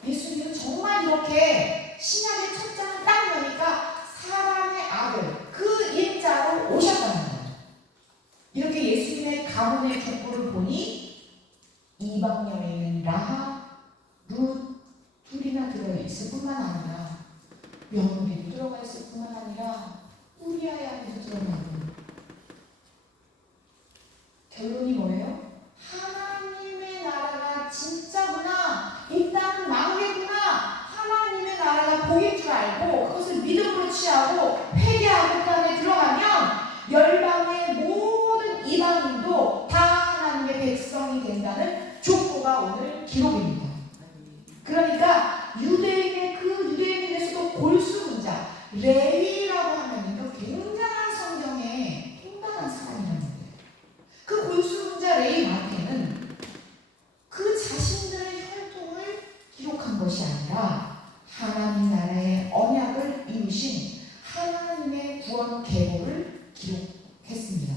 예수님은 정말 이렇게 신약의 첫 장을 딱 여니까 사람의 아들, 그 인자로 오셨다는 거예요. 이렇게 예수님의 가문의 족보를 보니 이방 여인은 라하, 있을 뿐만 아니라 며느리도 들어가 있을 뿐만 아니라 우리 아이 안에도 들어가고. 결론이 뭐예요? 하나님의 나라가 진짜구나, 이 땅은 망하겠구나, 하나님의 나라가 복인 줄 알고 그것을 믿음으로 취하고 회개하고 그 안에 들어가면 열방의 모든 이방인도 다 하나님의 백성이 된다는 족보가 오늘 기록입니다. 그러니까 유대인에서도 골수분자 레위라고 하면요 굉장한 성경에 행방한 사람이라는 거예요. 그 골수분자 레위한테는 그 자신들의 혈통을 기록한 것이 아니라 하나님 나라의 언약을 이루신 하나님의 구원 계보를 기록했습니다.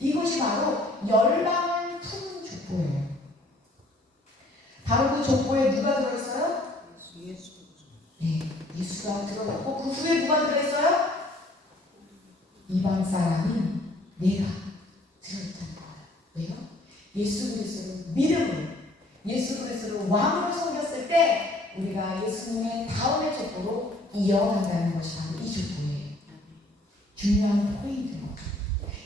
이것이 바로 열방을 푸는 족보예요. 바로 그 족보에 누가 들어있어요? 네, 예수가 들어갔고 그 후에 누가 들어있어요? 이방 사람인 내가 들어있다는 거예요. 왜요? 예수 그리스도를 믿음으로 예수 그리스도를 왕으로 섬겼을 때 우리가 예수님의 다음의 족보로 이어간다는 것이 바로 이 족보예요. 중요한 포인트는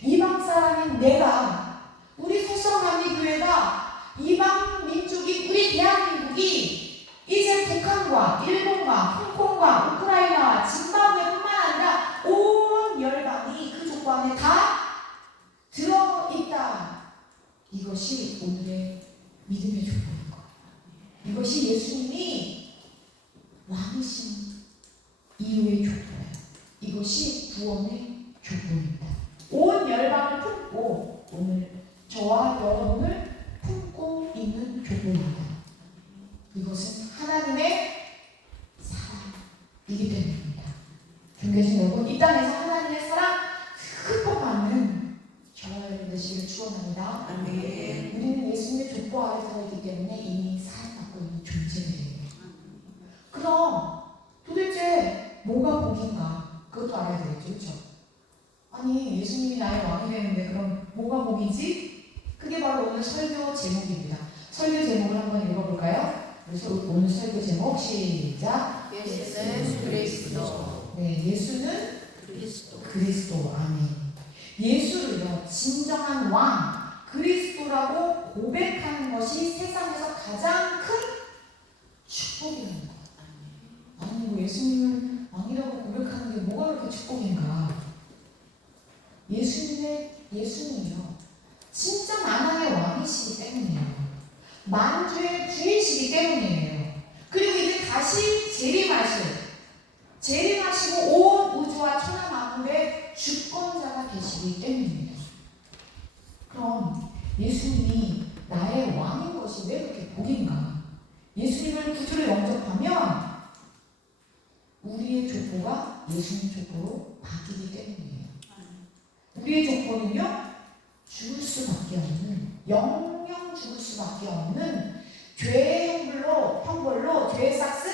이방 사람인 내가, 우리 설성감리교회가 이방 민족이, 우리 대한민국이 이제 북한과 일본과 홍콩과 우크라이나와 짐바브웨뿐만 아니라 온 열방이 그 족보 안에 다 들어있다. 이것이 오늘의 믿음의 족보인 거예요. 이것이 예수님이 왕이신 이후의 족보예요. 이것이 구원의 족보입니다. 온 열방을 품고 오늘 저와 여러분을 품고 있는 족보입니다. 이것은 하나님의 사랑이기 때문입니다. 존귀하신 여러분, 이 땅에서 하나님의 사랑 흠뻑 받는 저와 여러분 되시길 축원합니다. 아멘. 우리는 예수님의 족보 아래 살아있기 때문에 이미 사랑받고 있는 존재들이에요. 그럼 도대체 뭐가 복인가? 그것도 알아야 되겠죠, 그렇죠? 아니 예수님이 나의 왕이 되는데 그럼 뭐가 복이지? 그게 바로 오늘 설교 제목입니다. 설교 제목을 한번 읽어볼까요? 그래서 오늘 설교 제목 시작. 예수는 그리스도. 네, 예수는 그리스도. 아멘. 예수를요 진정한 왕 그리스도라고 고백하는 것이 세상에서 가장 큰 축복이라는 거예요. 아니 뭐 예수님을 왕이라고 고백하는 게 뭐가 그렇게 축복인가? 예수님이요 진짜 만왕의 왕이시기 때문이에요. 만주의 주이시기 때문이에요. 그리고 이제 다시 재림하시고 온 우주와 천하 만물의 주권자가 되시기 때문입니다. 그럼 예수님이 나의 왕인 것이 왜 그렇게 복인가? 예수님을 구주로 영접하면 우리의 족보가 예수님 족보로 바뀌기 때문이에요. 우리의 족보는요 죽을 수밖에 없는, 영영 죽을 수밖에 없는 죄의 형벌로 죄의 싹은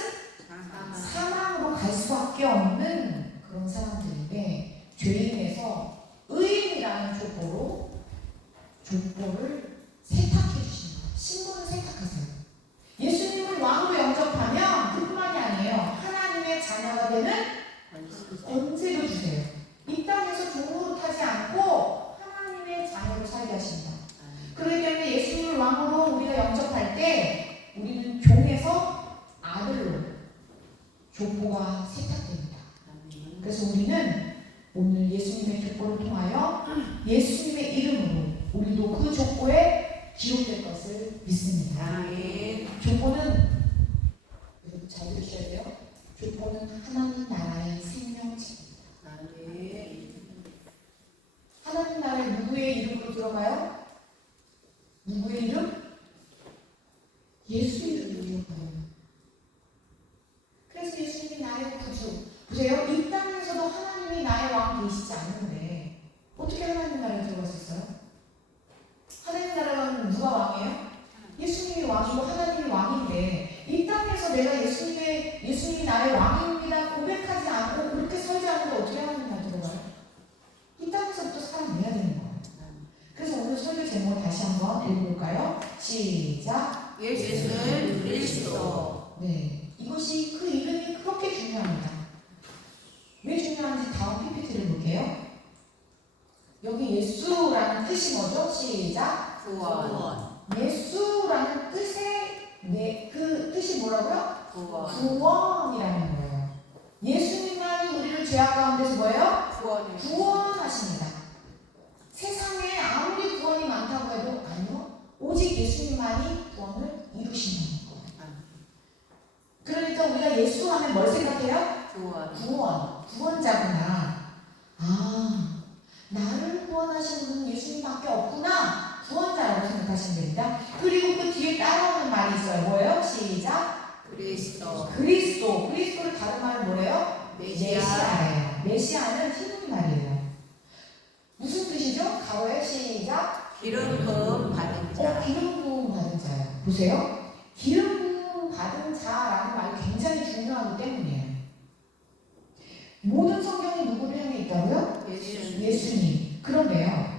사망으로 갈 수밖에 없는 그런 사람들인데 죄인에서 의인이라는 족보를 세탁해 주시는 거예요. 신분을 세탁하세요. 예수님을 왕으로 영접하면 그뿐만이 아니에요. 하나님의 자녀가 되는 권세도 주세요. 이 땅에서 종으로 타지 않고 하나님의 자녀로 살게 하십니다. 그렇기 때문에 예수님을 왕으로 우리가 영접할 때 우리는 종에서 아들로 족보가 세탁됩니다. 그래서 우리는 오늘 예수님의 족보를 통하여 예수님의 이름으로 우리도 그 족보에 기록될 것을 믿습니다. 아멘. 족보는 여러분 잘 들으셔야 돼요. 족보는 하나님 나라의 생명체입니다. 아멘. 하나님 나라에 누구의 이름으로 들어가요? 누구의 이름? 예수 이름으로 들어가요. 그래서 예수님이 나의 구주. 보세요. 이 땅에서도 하나님이 나의 왕 되시지 않는데 어떻게 하나님 나라에 들어갔었어요? 하나님 나라는 누가 왕이에요? 예수님이 왕이고 하나님이 왕인데 이 땅에서 내가 예수님이 나의 왕입니다 고백하지 않고 그렇게 살지 않는데 어떻게 하나님 나라에 들어가요? 이 땅에서부터 살아내야 되는 거예요. 그래서 오늘 설교 제목을 다시 한번 읽어볼까요? 시작. 예수는 뜻이 뭐라고요? 구원. 구원이라는 거예요. 예수님만이 우리를 죄악 가운데서 뭐예요? 구원을. 구원하십니다. 세상에 아무리 구원이 많다고 해도 아니요. 오직 예수님만이 구원을 이루신다는 거예요. 그러니까 우리가 예수 하면 뭘 생각해요? 구원. 구원. 구원자구나. 아, 나를 구원하시는 분은 예수님밖에 없구나. 구원자라고 생각하시면 됩니다. 그리고 그 뒤에 따라오는 말이 있어요. 뭐예요? 시작. 그리스도. 그리스도. 그리스도를 다른 말은 뭐래요? 메시아. 메시아예요. 메시아는 히브리 말이에요. 무슨 뜻이죠? 가로에 시작. 기름 부음 받은 자. 기름 부음 받은 자예요. 보세요. 기름 부음 받은 자라는 말이 굉장히 중요하기 때문이에요. 모든 성경이 누구를 향해 있다고요? 예수님. 그런데요.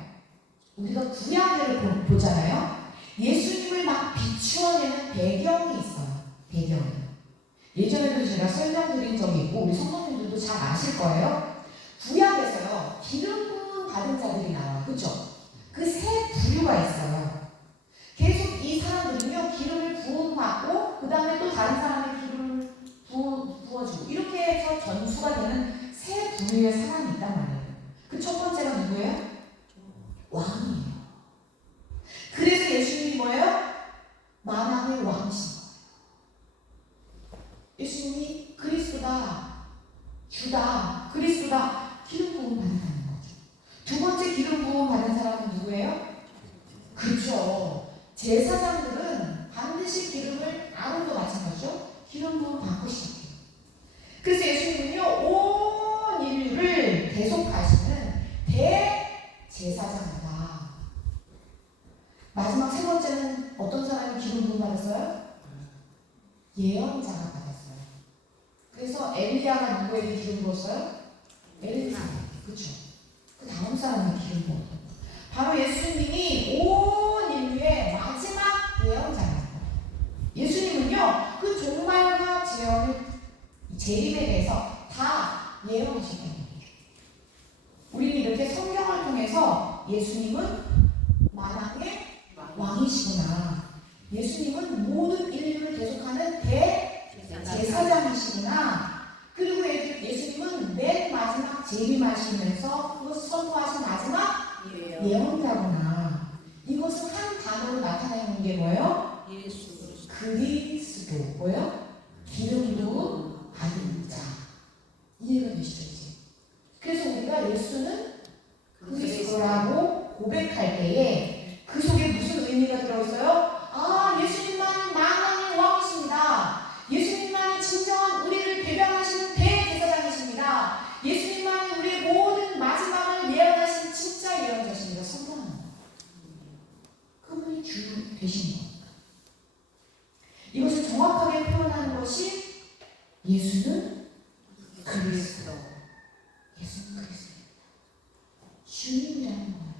우리가 구약을 보잖아요. 예수님을 막 비추어내는 배경이 있어요. 배경이. 예전에도 제가 설명드린 적이 있고 우리 성도님들도 잘 아실 거예요. 구약에서요. 기름 부음 받은 자들이 나와요. 그렇죠? 그 세 부류가 있어요. 계속 이 사람들은요. 기름을 부음받고 그 다음에 또 다른 사람의 기름을 부어주고 이렇게 해서 전수가 되는 세 부류의 사람이 있단 말이에요. 그 첫 번째가 누구예요? 왕이에요. 그래서 예수님이 뭐예요? 만왕의 왕이신 거예요. 예수님이 그리스도다, 주다, 그리스도다 기름 부음 받는다는 거죠. 두 번째 기름 부음 받는 사람은 누구예요? 그렇죠. 제사장들은 반드시 기름을 아론도 마찬가지죠. 기름 부음 받고 시작해요. 그래서 예수님은요 온 인류를 대속하시는 대제사장이다. 마지막 세 번째는 어떤 사람이 기름 부음 받았어요? 예언자가 받았어요. 그래서 엘리야가 누구에게 기름 부었어요? 엘리사. 그렇죠. 그 다음 사람이 기름 부었어요. 바로 예수님이 온 인류의 마지막 예언자예요. 예수님은요 그 종말과 재림에 대해서 다 예언하셨다는 거예요. 우리는 이렇게 성경을 통해서 예수님은 만왕의 왕이시구나. 예수님은 모든 인류를 대속하는 대제사장이시구나. 그리고 예수님은 맨 마지막 재림하시면서 그것을 선포하신 마지막 예언자구나. 이것을 한 단어로 나타내는 게 뭐예요? 예수. 그리스도. 뭐예요? 기름 부음 받은 자. 이해가 되시죠 이제? 그래서 우리가 예수는 그리스도라고 고백할 때에 그 속에 무슨 의미가 들어있어요? 아, 예수님만이 만왕의 왕이십니다. 예수님만이 진정한 우리를 대변하시는 대제사장이십니다. 예수님만이 우리의 모든 마지막을 예언하신 진짜 예언자십니다. 선포하는 거예요. 그분이 주 되신 겁니다. 이것을 정확하게 표현하는 것이 예수는 그리스도. 예수는 그리스도입니다. 주님이라는 거예요.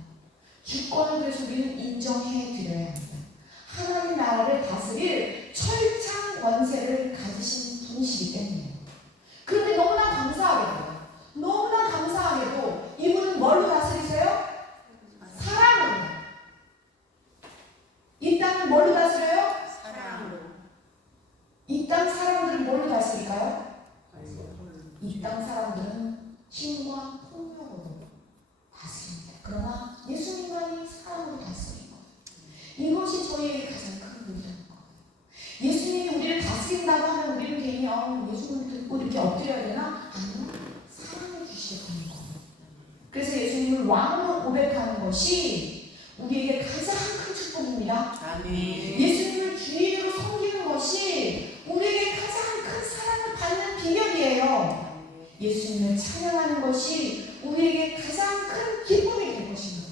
주권을 그래서 우리는 인정해 드려야 합니다. 하나님 나라를 다스릴 철창 권세를 가지신 분이시기 때문에. 그런데 너무나 감사하게도, 너무나 감사하게도 이분은 뭘로 다스리세요? 사랑으로. 이 땅은 뭘로 다스려요? 사랑으로. 이 땅 사람들은 뭘로 다스릴까요? 이 땅 사람들은 힘과 폭력으로 다스립니다. 그러나 예수님만이 사랑으로 다스리는 거예요. 이것이 저희에게 가장 큰 의미라는 거예요. 예수님이 우리를 다스린다고 하면 우리는 괜히 예수님을 듣고 이렇게 엎드려야 되나? 아니요. 사랑해 주시겠다는 거예요. 그래서 예수님을 왕으로 고백하는 것이 우리에게 가장 큰 축복입니다. 아멘. 예수님을 주인으로 섬기는 것이 우리에게 가장 큰 사랑을 받는 비결이에요. 예수님을 찬양하는 것이 우리에게 가장 큰 기쁨이 될 것입니다.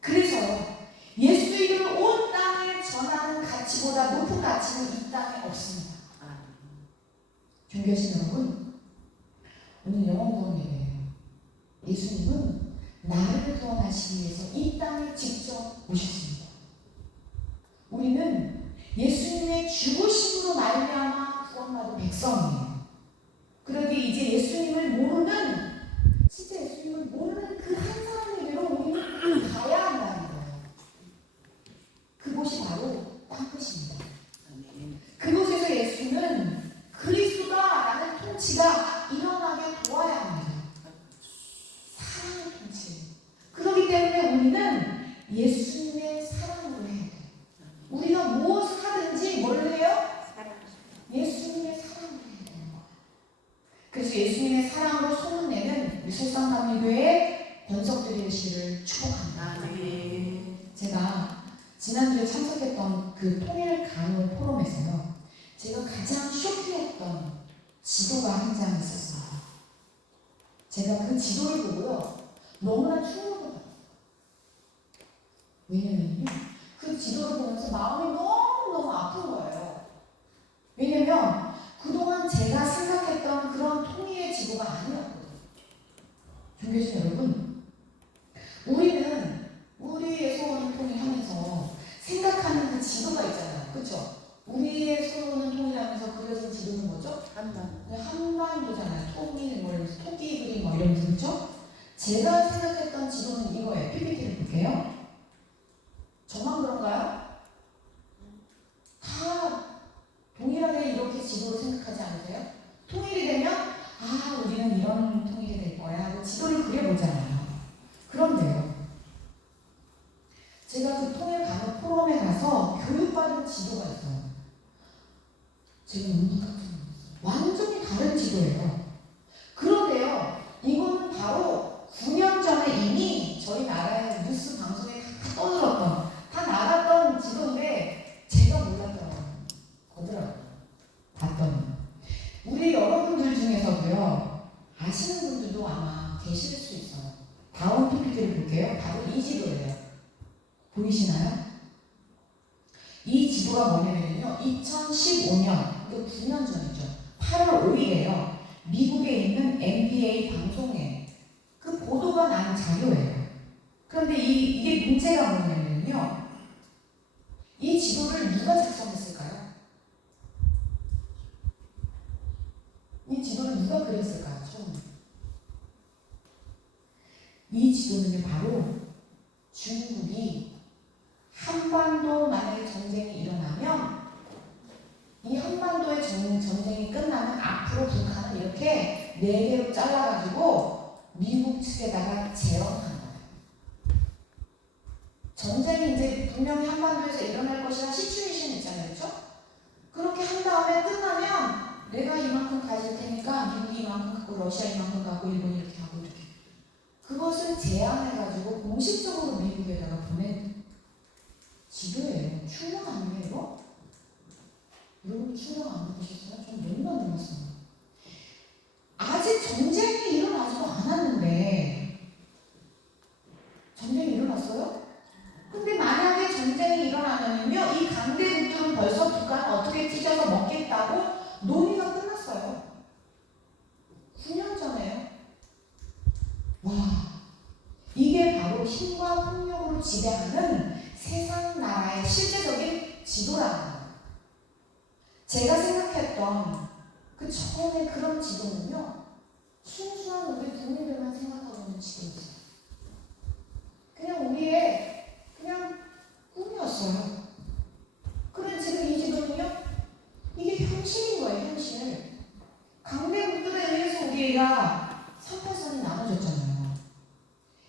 그래서 예수 이름을 온 땅에 전하는 가치보다 높은 가치는 이 땅에 없습니다. 존귀하신 여러분, 오늘 영원 구원 예배예요. 예수님은 나를 구원하시기 위해서 이 땅에 직접 오셨습니다. 우리는 예수님의 죽으심으로 말미암아 구원받은 백성이에요. 그런데 이제 예수님을 모르는, 진짜 예수님을 모르는 그 한 사람에게로 우리는 가야 한다는 거예요. 그곳이 바로 땅끝입니다. 그곳에 칠성감리교회 권석들 일시를 축복합니다. 아멘. 제가 지난주에 참석했던 그 통일 간호 포럼에서요. 제가 가장 쇼킹했던 지도가 한 장 있었어요. 제가 그 지도를 보고요. 너무나 충격을 받았어요. 왜냐면요. 그 지도를 보면서 마음이 너무너무 아픈 거예요. 왜냐면 그동안 제가 생각했던 그런 통일의 지도가 아니었거든요. 종교신 여러분, 우리는 우리의 소원을 통일하면서 생각하는 그 지도가 있잖아요. 그렇죠? 우리의 소원을 통일하면서 그려진 지도는 뭐죠? 한반도잖아요. 통일, 토끼 그림 이러면서 그렇죠? 제가 생각했던 지도는 이거예요. PPT를 볼게요. 저만 그런가요? 다 동일하게 이렇게 지도를 생각하지 않으세요? 통일이 되면 우리는 이런 통일이 될 거야 하고 지도를 그려보잖아요. 그런데요. 제가 그 통일 간호 포럼에 가서 교육받은 지도가 있어요. 제가 너무 깜짝 놀랐어요. 완전히 다른 지도예요. 그런데요. 이거는 바로 9년 전에 이미 저희 나라의 뉴스 방송에 다 떠들었던, 다 나갔던 지도인데 제가 몰랐던 거더라고요. 봤더니. 우리 여러분들 중에서도요. 아시는 분들도 아마 계실 수 있어요. 다음 PPT를 볼게요. 바로 이 지도예요. 보이시나요? 이 지도가 뭐냐면요. 2015년, 이거 9년 전이죠. 8월 5일에요. 미국에 있는 NBA 방송에 그 보도가 난 자료예요. 그런데 이게 문제가 뭐냐면요. 이 지도를 누가 작성했을까요? 이 지도를 누가 그렸을까요? 처음에. 이 지도는요. 바로 중국이 한반도 만약에 전쟁이 일어나면 이 한반도의 전쟁이 끝나면 앞으로 북한을 이렇게 4개로 잘라가지고 미국 측에다가 재현한 거예요. 전쟁이 이제 분명히 한반도에서 일어날 것이라 시츄에이션 있잖아요. 그렇죠? 그렇게 한 다음에 끝나면 내가 이만큼 가질 테니까 미국이 이만큼 갖고 러시아 이만큼 갖고 일본 이렇게 하고 이렇게 그것을 제안해가지고 공식적으로 미국에다가 보낸 지도예요. 충격 아니에요 이거? 여러분 충격 안 받으셨어요? 전 너무나 놀랐어요. 아직 전쟁이 일어나지도 않았는데 전쟁이 일어났어요? 근데 만약에 전쟁이 일어나면요 이 강대국들은 벌써 북한을 어떻게 찢어서 먹겠다고 논의가 끝났어요. 9년 전에요. 와, 이게 바로 힘과 폭력으로 지배하는 세상 나라의 실제적인 지도라는 거예요. 제가 생각했던 그 처음에 그런 지도는요, 순수한 우리 국민들만 생각하고 있는 지도였어요. 그냥 우리의 그냥 꿈이었어요. 그런데 지금 이 지도는요, 이게 현실인 거예요, 현실. 강대국들에 의해서 우리가 38선이 나눠졌잖아요.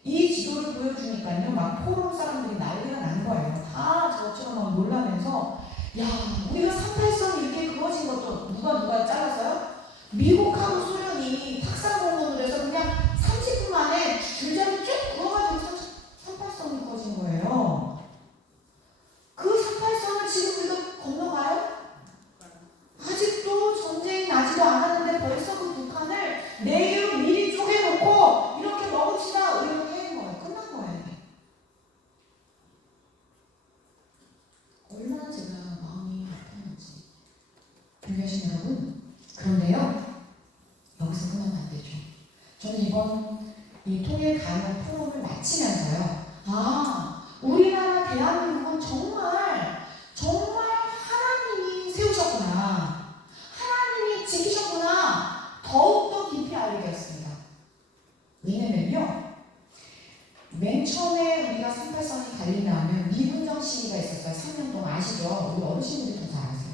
이 지도를 보여주니까요, 막 포럼 사람들이 난리가 난 거예요. 다 저처럼 막 놀라면서, 야, 우리가 38선 이렇게 그어진 것도 누가 잘랐어요? 미국하고 소련이 탁상공론을 해서 그냥 30분 만에 줄자로 쭉 그어가지고 38선이 그어진 거예요. 그 38선을 지금 우리가 건너가요? 아직도 전쟁이 나지도 않았는데 벌써 그 북한을 4개로 미리 쪼개놓고 이렇게 먹읍시다 이렇게 해는 거예요. 끝난 거예요. 얼마나 제가 마음이 아팠는지. 교회하신 여러분, 그런데요 여기서 끝나면 안 되죠. 저는 이번 이 통일 간호 포럼을 마치면서요, 우리나라 대한민국은 정말 하나님이 세우셨구나, 하나님이 지키셨구나, 더욱더 깊이 알게 되었습니다. 왜냐면요, 맨 처음에 우리가 38선이 달리면 미군정 시위가 있었어요. 3년 동안. 아시죠? 우리 어르신들이 더 잘 아세요.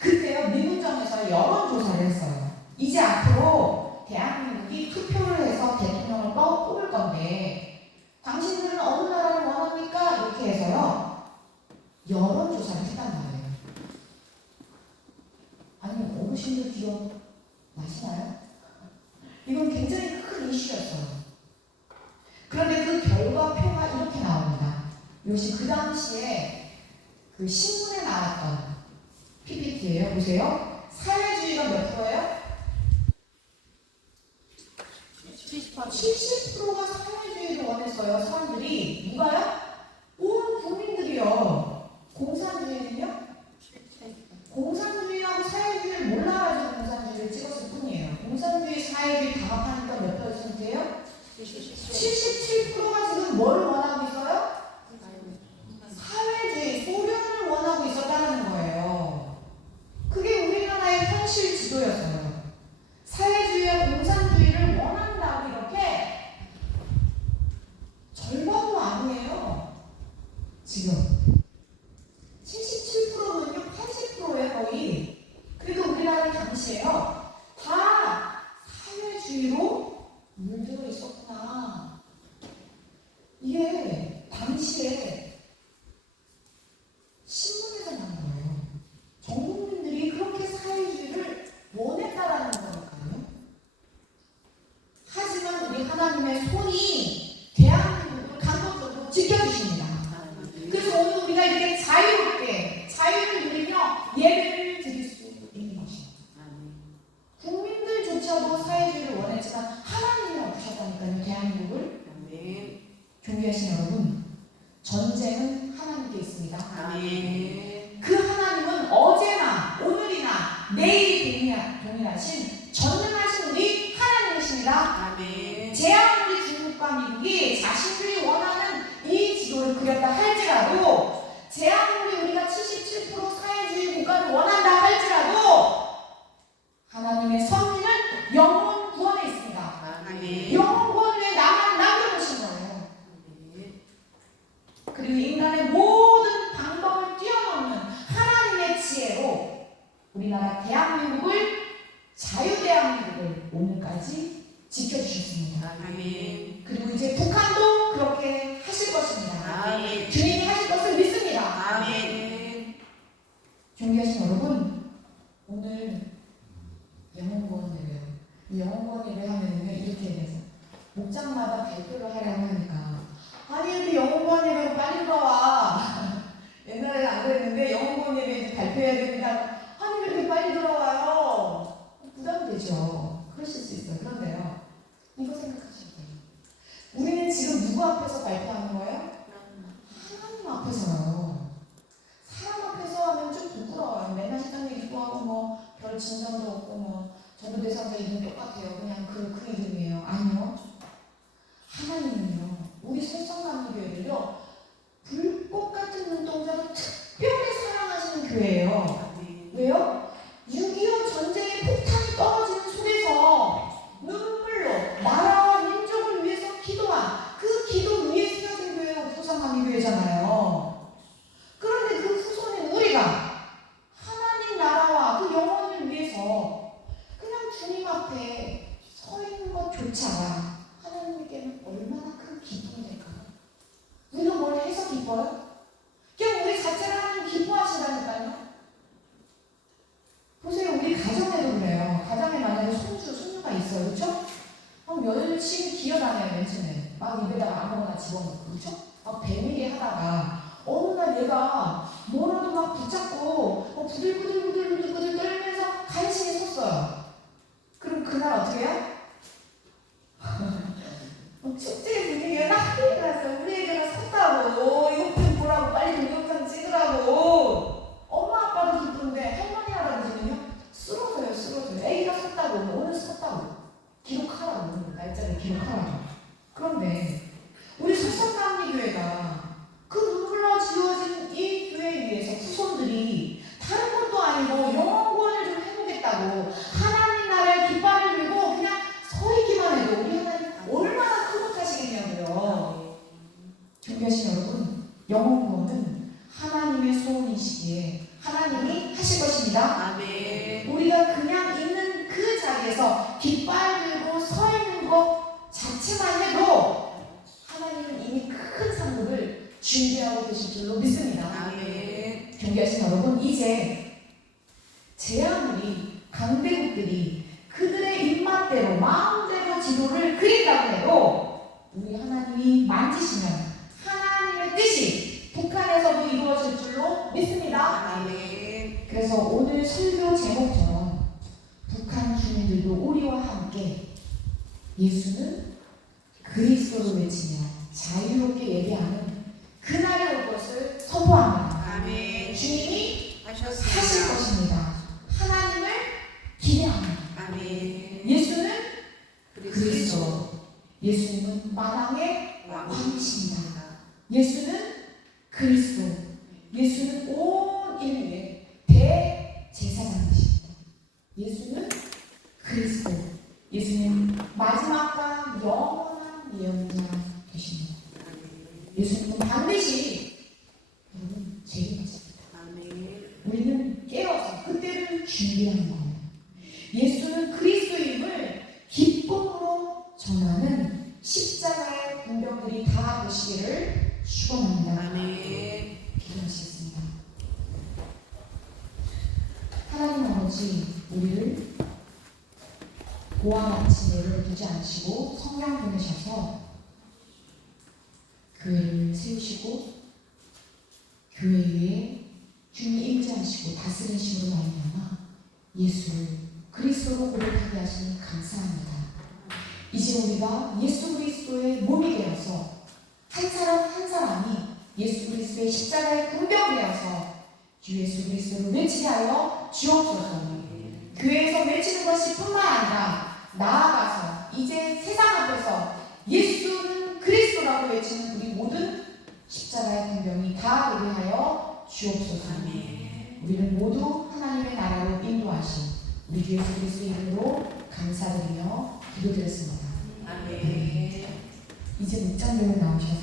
그때요, 미군정에서 여론조사를 했어요. 이제 앞으로 대한민국이 투표를 해서 대통령을 뽑을 건데 당신들은 어느 나라를 원합니까? 이렇게 해서요, 여론조사를 했단 말이에요. 아니, 어르신들 기억 나시나요? 이건 굉장히 큰 이슈였어요. 그런데 그 결과표가 이렇게 나옵니다. 이것이 그 당시에 그 신문에 나왔던 PPT예요. 보세요. 사회주의가 몇 프로예요? 70%가 사회주의를 원했어요. 사람들이. 누가요? 온 국민들이요. 공산주의는요? 공산주의하고 사회주의를 몰라가지고 공산주의를 찍었을 뿐이에요. 공산주의, 사회주의 다합하니까 몇 %예요? 77%가 지금 뭘 원하고 있어요? 사회주의, 소련을 원하고 있었다는 거예요. 그게 우리나라의 현실 지도였어요. 사회주의와 공산주의를 원한다고 이렇게 절반도 아니에요. 지금 77%는요 80%예요 거의. 그리고 우리나라 당시에요 다 사회주의로 물들어 있었구나. 이게 당시에 신문에서 난 거예요. 전 국민들이 그렇게 사회주의를 원했다라는 거니까요. 하지만 우리 하나님의 손이 대한민국을 강력적으로 지켜주십니다. 그래서 오늘 우리가 이렇게 자유롭게 자유를 누리며 예배를 드릴 수 있는 것입니다. 국민들조차도 사회주의를 원했지만 하나님이 없으셨다니까요. 대한민국을. 존귀하신 여러분, 전쟁은 하나님께 있습니다. 그 하나님은 어제나 오늘이나 내일이 동일하신 전능하신 우리 하나님이십니다. 제아무리 중국과 미국이 자신들이 원하는 이 지도를 그렸다 할지라도, 제아무리 우리가 77% 사회주의 국가를 원한다 할지라도 하나님의 섭리는 영원 구원에 있습니다. 영원 구원 위에 나만 남겨놓으신 거예요. 그리고 인간의 모든 방법을 뛰어넘는 하나님의 지혜로 우리나라 대한민국을, 자유대한민국을 오늘까지 지켜주셨습니다. 그리고 이제 북한도 그렇게 하실 것입니다. 주님이 하실 것을 믿습니다. 존귀하신 여러분, 오늘 영혼구원 예배요. 이 영혼구원 예배 하면은요 이렇게 돼서 목장마다 발표를 하려고 하니까, 아니 근데 영혼구원 예배가 빨리 들어와. 옛날에는 안 그랬는데 영혼구원 예배 이제 발표해야 됩니다. 아니 왜 이렇게 빨리 들어와요? 부담되죠. 그러실 수 있어요. 그런데요, 이거 생각하셔야 돼요. 우리는 지금 누구 앞에서 발표하는 거예요? 하나님 앞에서요. 사람 앞에서 하면 좀 부끄러워요. 맨날 식당 얘기도 하고 뭐 별 진전도 없고 뭐 전도대상자 이름 똑같아요. 그냥 그 이름이에요. 아니요. 하나님은요, 우리 설성감리교회를요 불꽃 같은 눈동자로 특별히 사랑하시는 교회예요. 왜요? 6.25 전쟁의 폭탄이 떨어지는 속에서 눈물로 나라와 민족을 위해서 기도한 그 기도 위에 세워진 교회가 설성감리교회잖아요. 그런데 그 후손인 우리가 하나님 나라와 그 영혼을 위해서 그냥 주님 앞에 서 있는 것조차 하나님께는 얼마나 큰 기쁨이 될까요? 우리가 뭘 해서 기뻐요? 그냥 우리 자체가 하나님 기뻐하시다니까요. 보세요. 우리 가정에도 그래요. 가정에 만약에 손주가 있어요. 그렇죠? 며칠 기어다녀요. 맨 처음에 막 입에다가 아무거나 집어넣고, 그렇죠? 막 배밀이 하다가 어느 날 얘가 뭐라도 막 붙잡고 부들부들 떨면서 간신히 섰어요. 그럼 그날 어떻게 해요? 축제 분위기가 난리 났어요. 우리 애가 섰다고, 이것 좀 보라고, 빨리 동영상 찍으라고. 엄마 아빠도 기쁜데 할머니 할아버지는요 쓰러져요. 애기가 섰다고, 오늘 섰다고 기록하라고, 날짜를 기록하라고. 그런데 우리 설성감리교회가 그 눈물로 지어진 이 교회 위해서 후손들이 다른 것도 아니고 영원구원을 좀 해보겠다고 하나님 나라의 깃발을 들고 그냥 서 있기만 해도 우리 하나님 얼마나 흐뭇하시겠냐고요. 존귀하신 여러분, 영원구원은 하나님의 소원이시기에 하나님이 하실 것입니다. 우리가 그냥 있는 그 자리에서 깃발 들고 서 있는 것 자체만 해도 하나님은 이미 큰 상급을 준비하고 계실 줄로 믿습니다. 존귀하신 여러분, 이제 제아무리 강대국들이 그들의 입맛대로 마음대로 지도를 그린다고 해도 우리 하나님이 만지시면 하나님의 뜻이 북한에서도 이루어질 줄로 믿습니다. 아멘. 그래서 오늘 설교 제목처럼 북한 주민들도 우리와 함께 예수는 그리스도로 외치며 자유롭게 예배하는 그날이 올 것을 선포합니다. 아멘. 주님이 하실 하셨습니다. 것입니다. 하나님을 기대합니다. 아멘. 예수는 그리스도. 예수님은 만왕의 왕. 왕이십니다. 예수는 그리스도. 예수는 온 인류의 대제사장이십니다. 예수는 그리스도. 예수님 마지막과 영원한 예언자 되십니다. 예수님은 반드시 여러분 재림하십니다. 아멘. 우리는 깨어서 그때를 준비하는 거예요. 예수는 그리스도임을 기쁨으로 전하는 십자가의 군병들이 다 되시기를 축원합니다. 아멘. 기도하시겠습니다. 하나님 아버지, 우리를 고와 같이 내버려 두지 않으시고 성령 보내셔서 교회를 세우시고 교회 위에 주님 임재하시고 다스리심으로 말미암아 예수를 그리스도로 고백하게 하시니 감사합니다. 이제 우리가 예수 그리스도의 몸이 되어서 한 사람 한 사람이 예수 그리스도의 십자가의 군병 되어서 주 예수 그리스도를 외치게 하여 주옵소서. 교회에서 외치는 것이 뿐만 아니라 나아가서 이제 세상 앞에서 예수는 그리스도라고 외치는 우리 모든 십자가의 군병이 다 되게 하여 주옵소서. 우리는 모두 하나님의 나라로 인도하신 우리 주 예수 그리스도 이름으로 감사드리며 기도드렸습니다. 아멘. 이제 묵장님을 나오셔서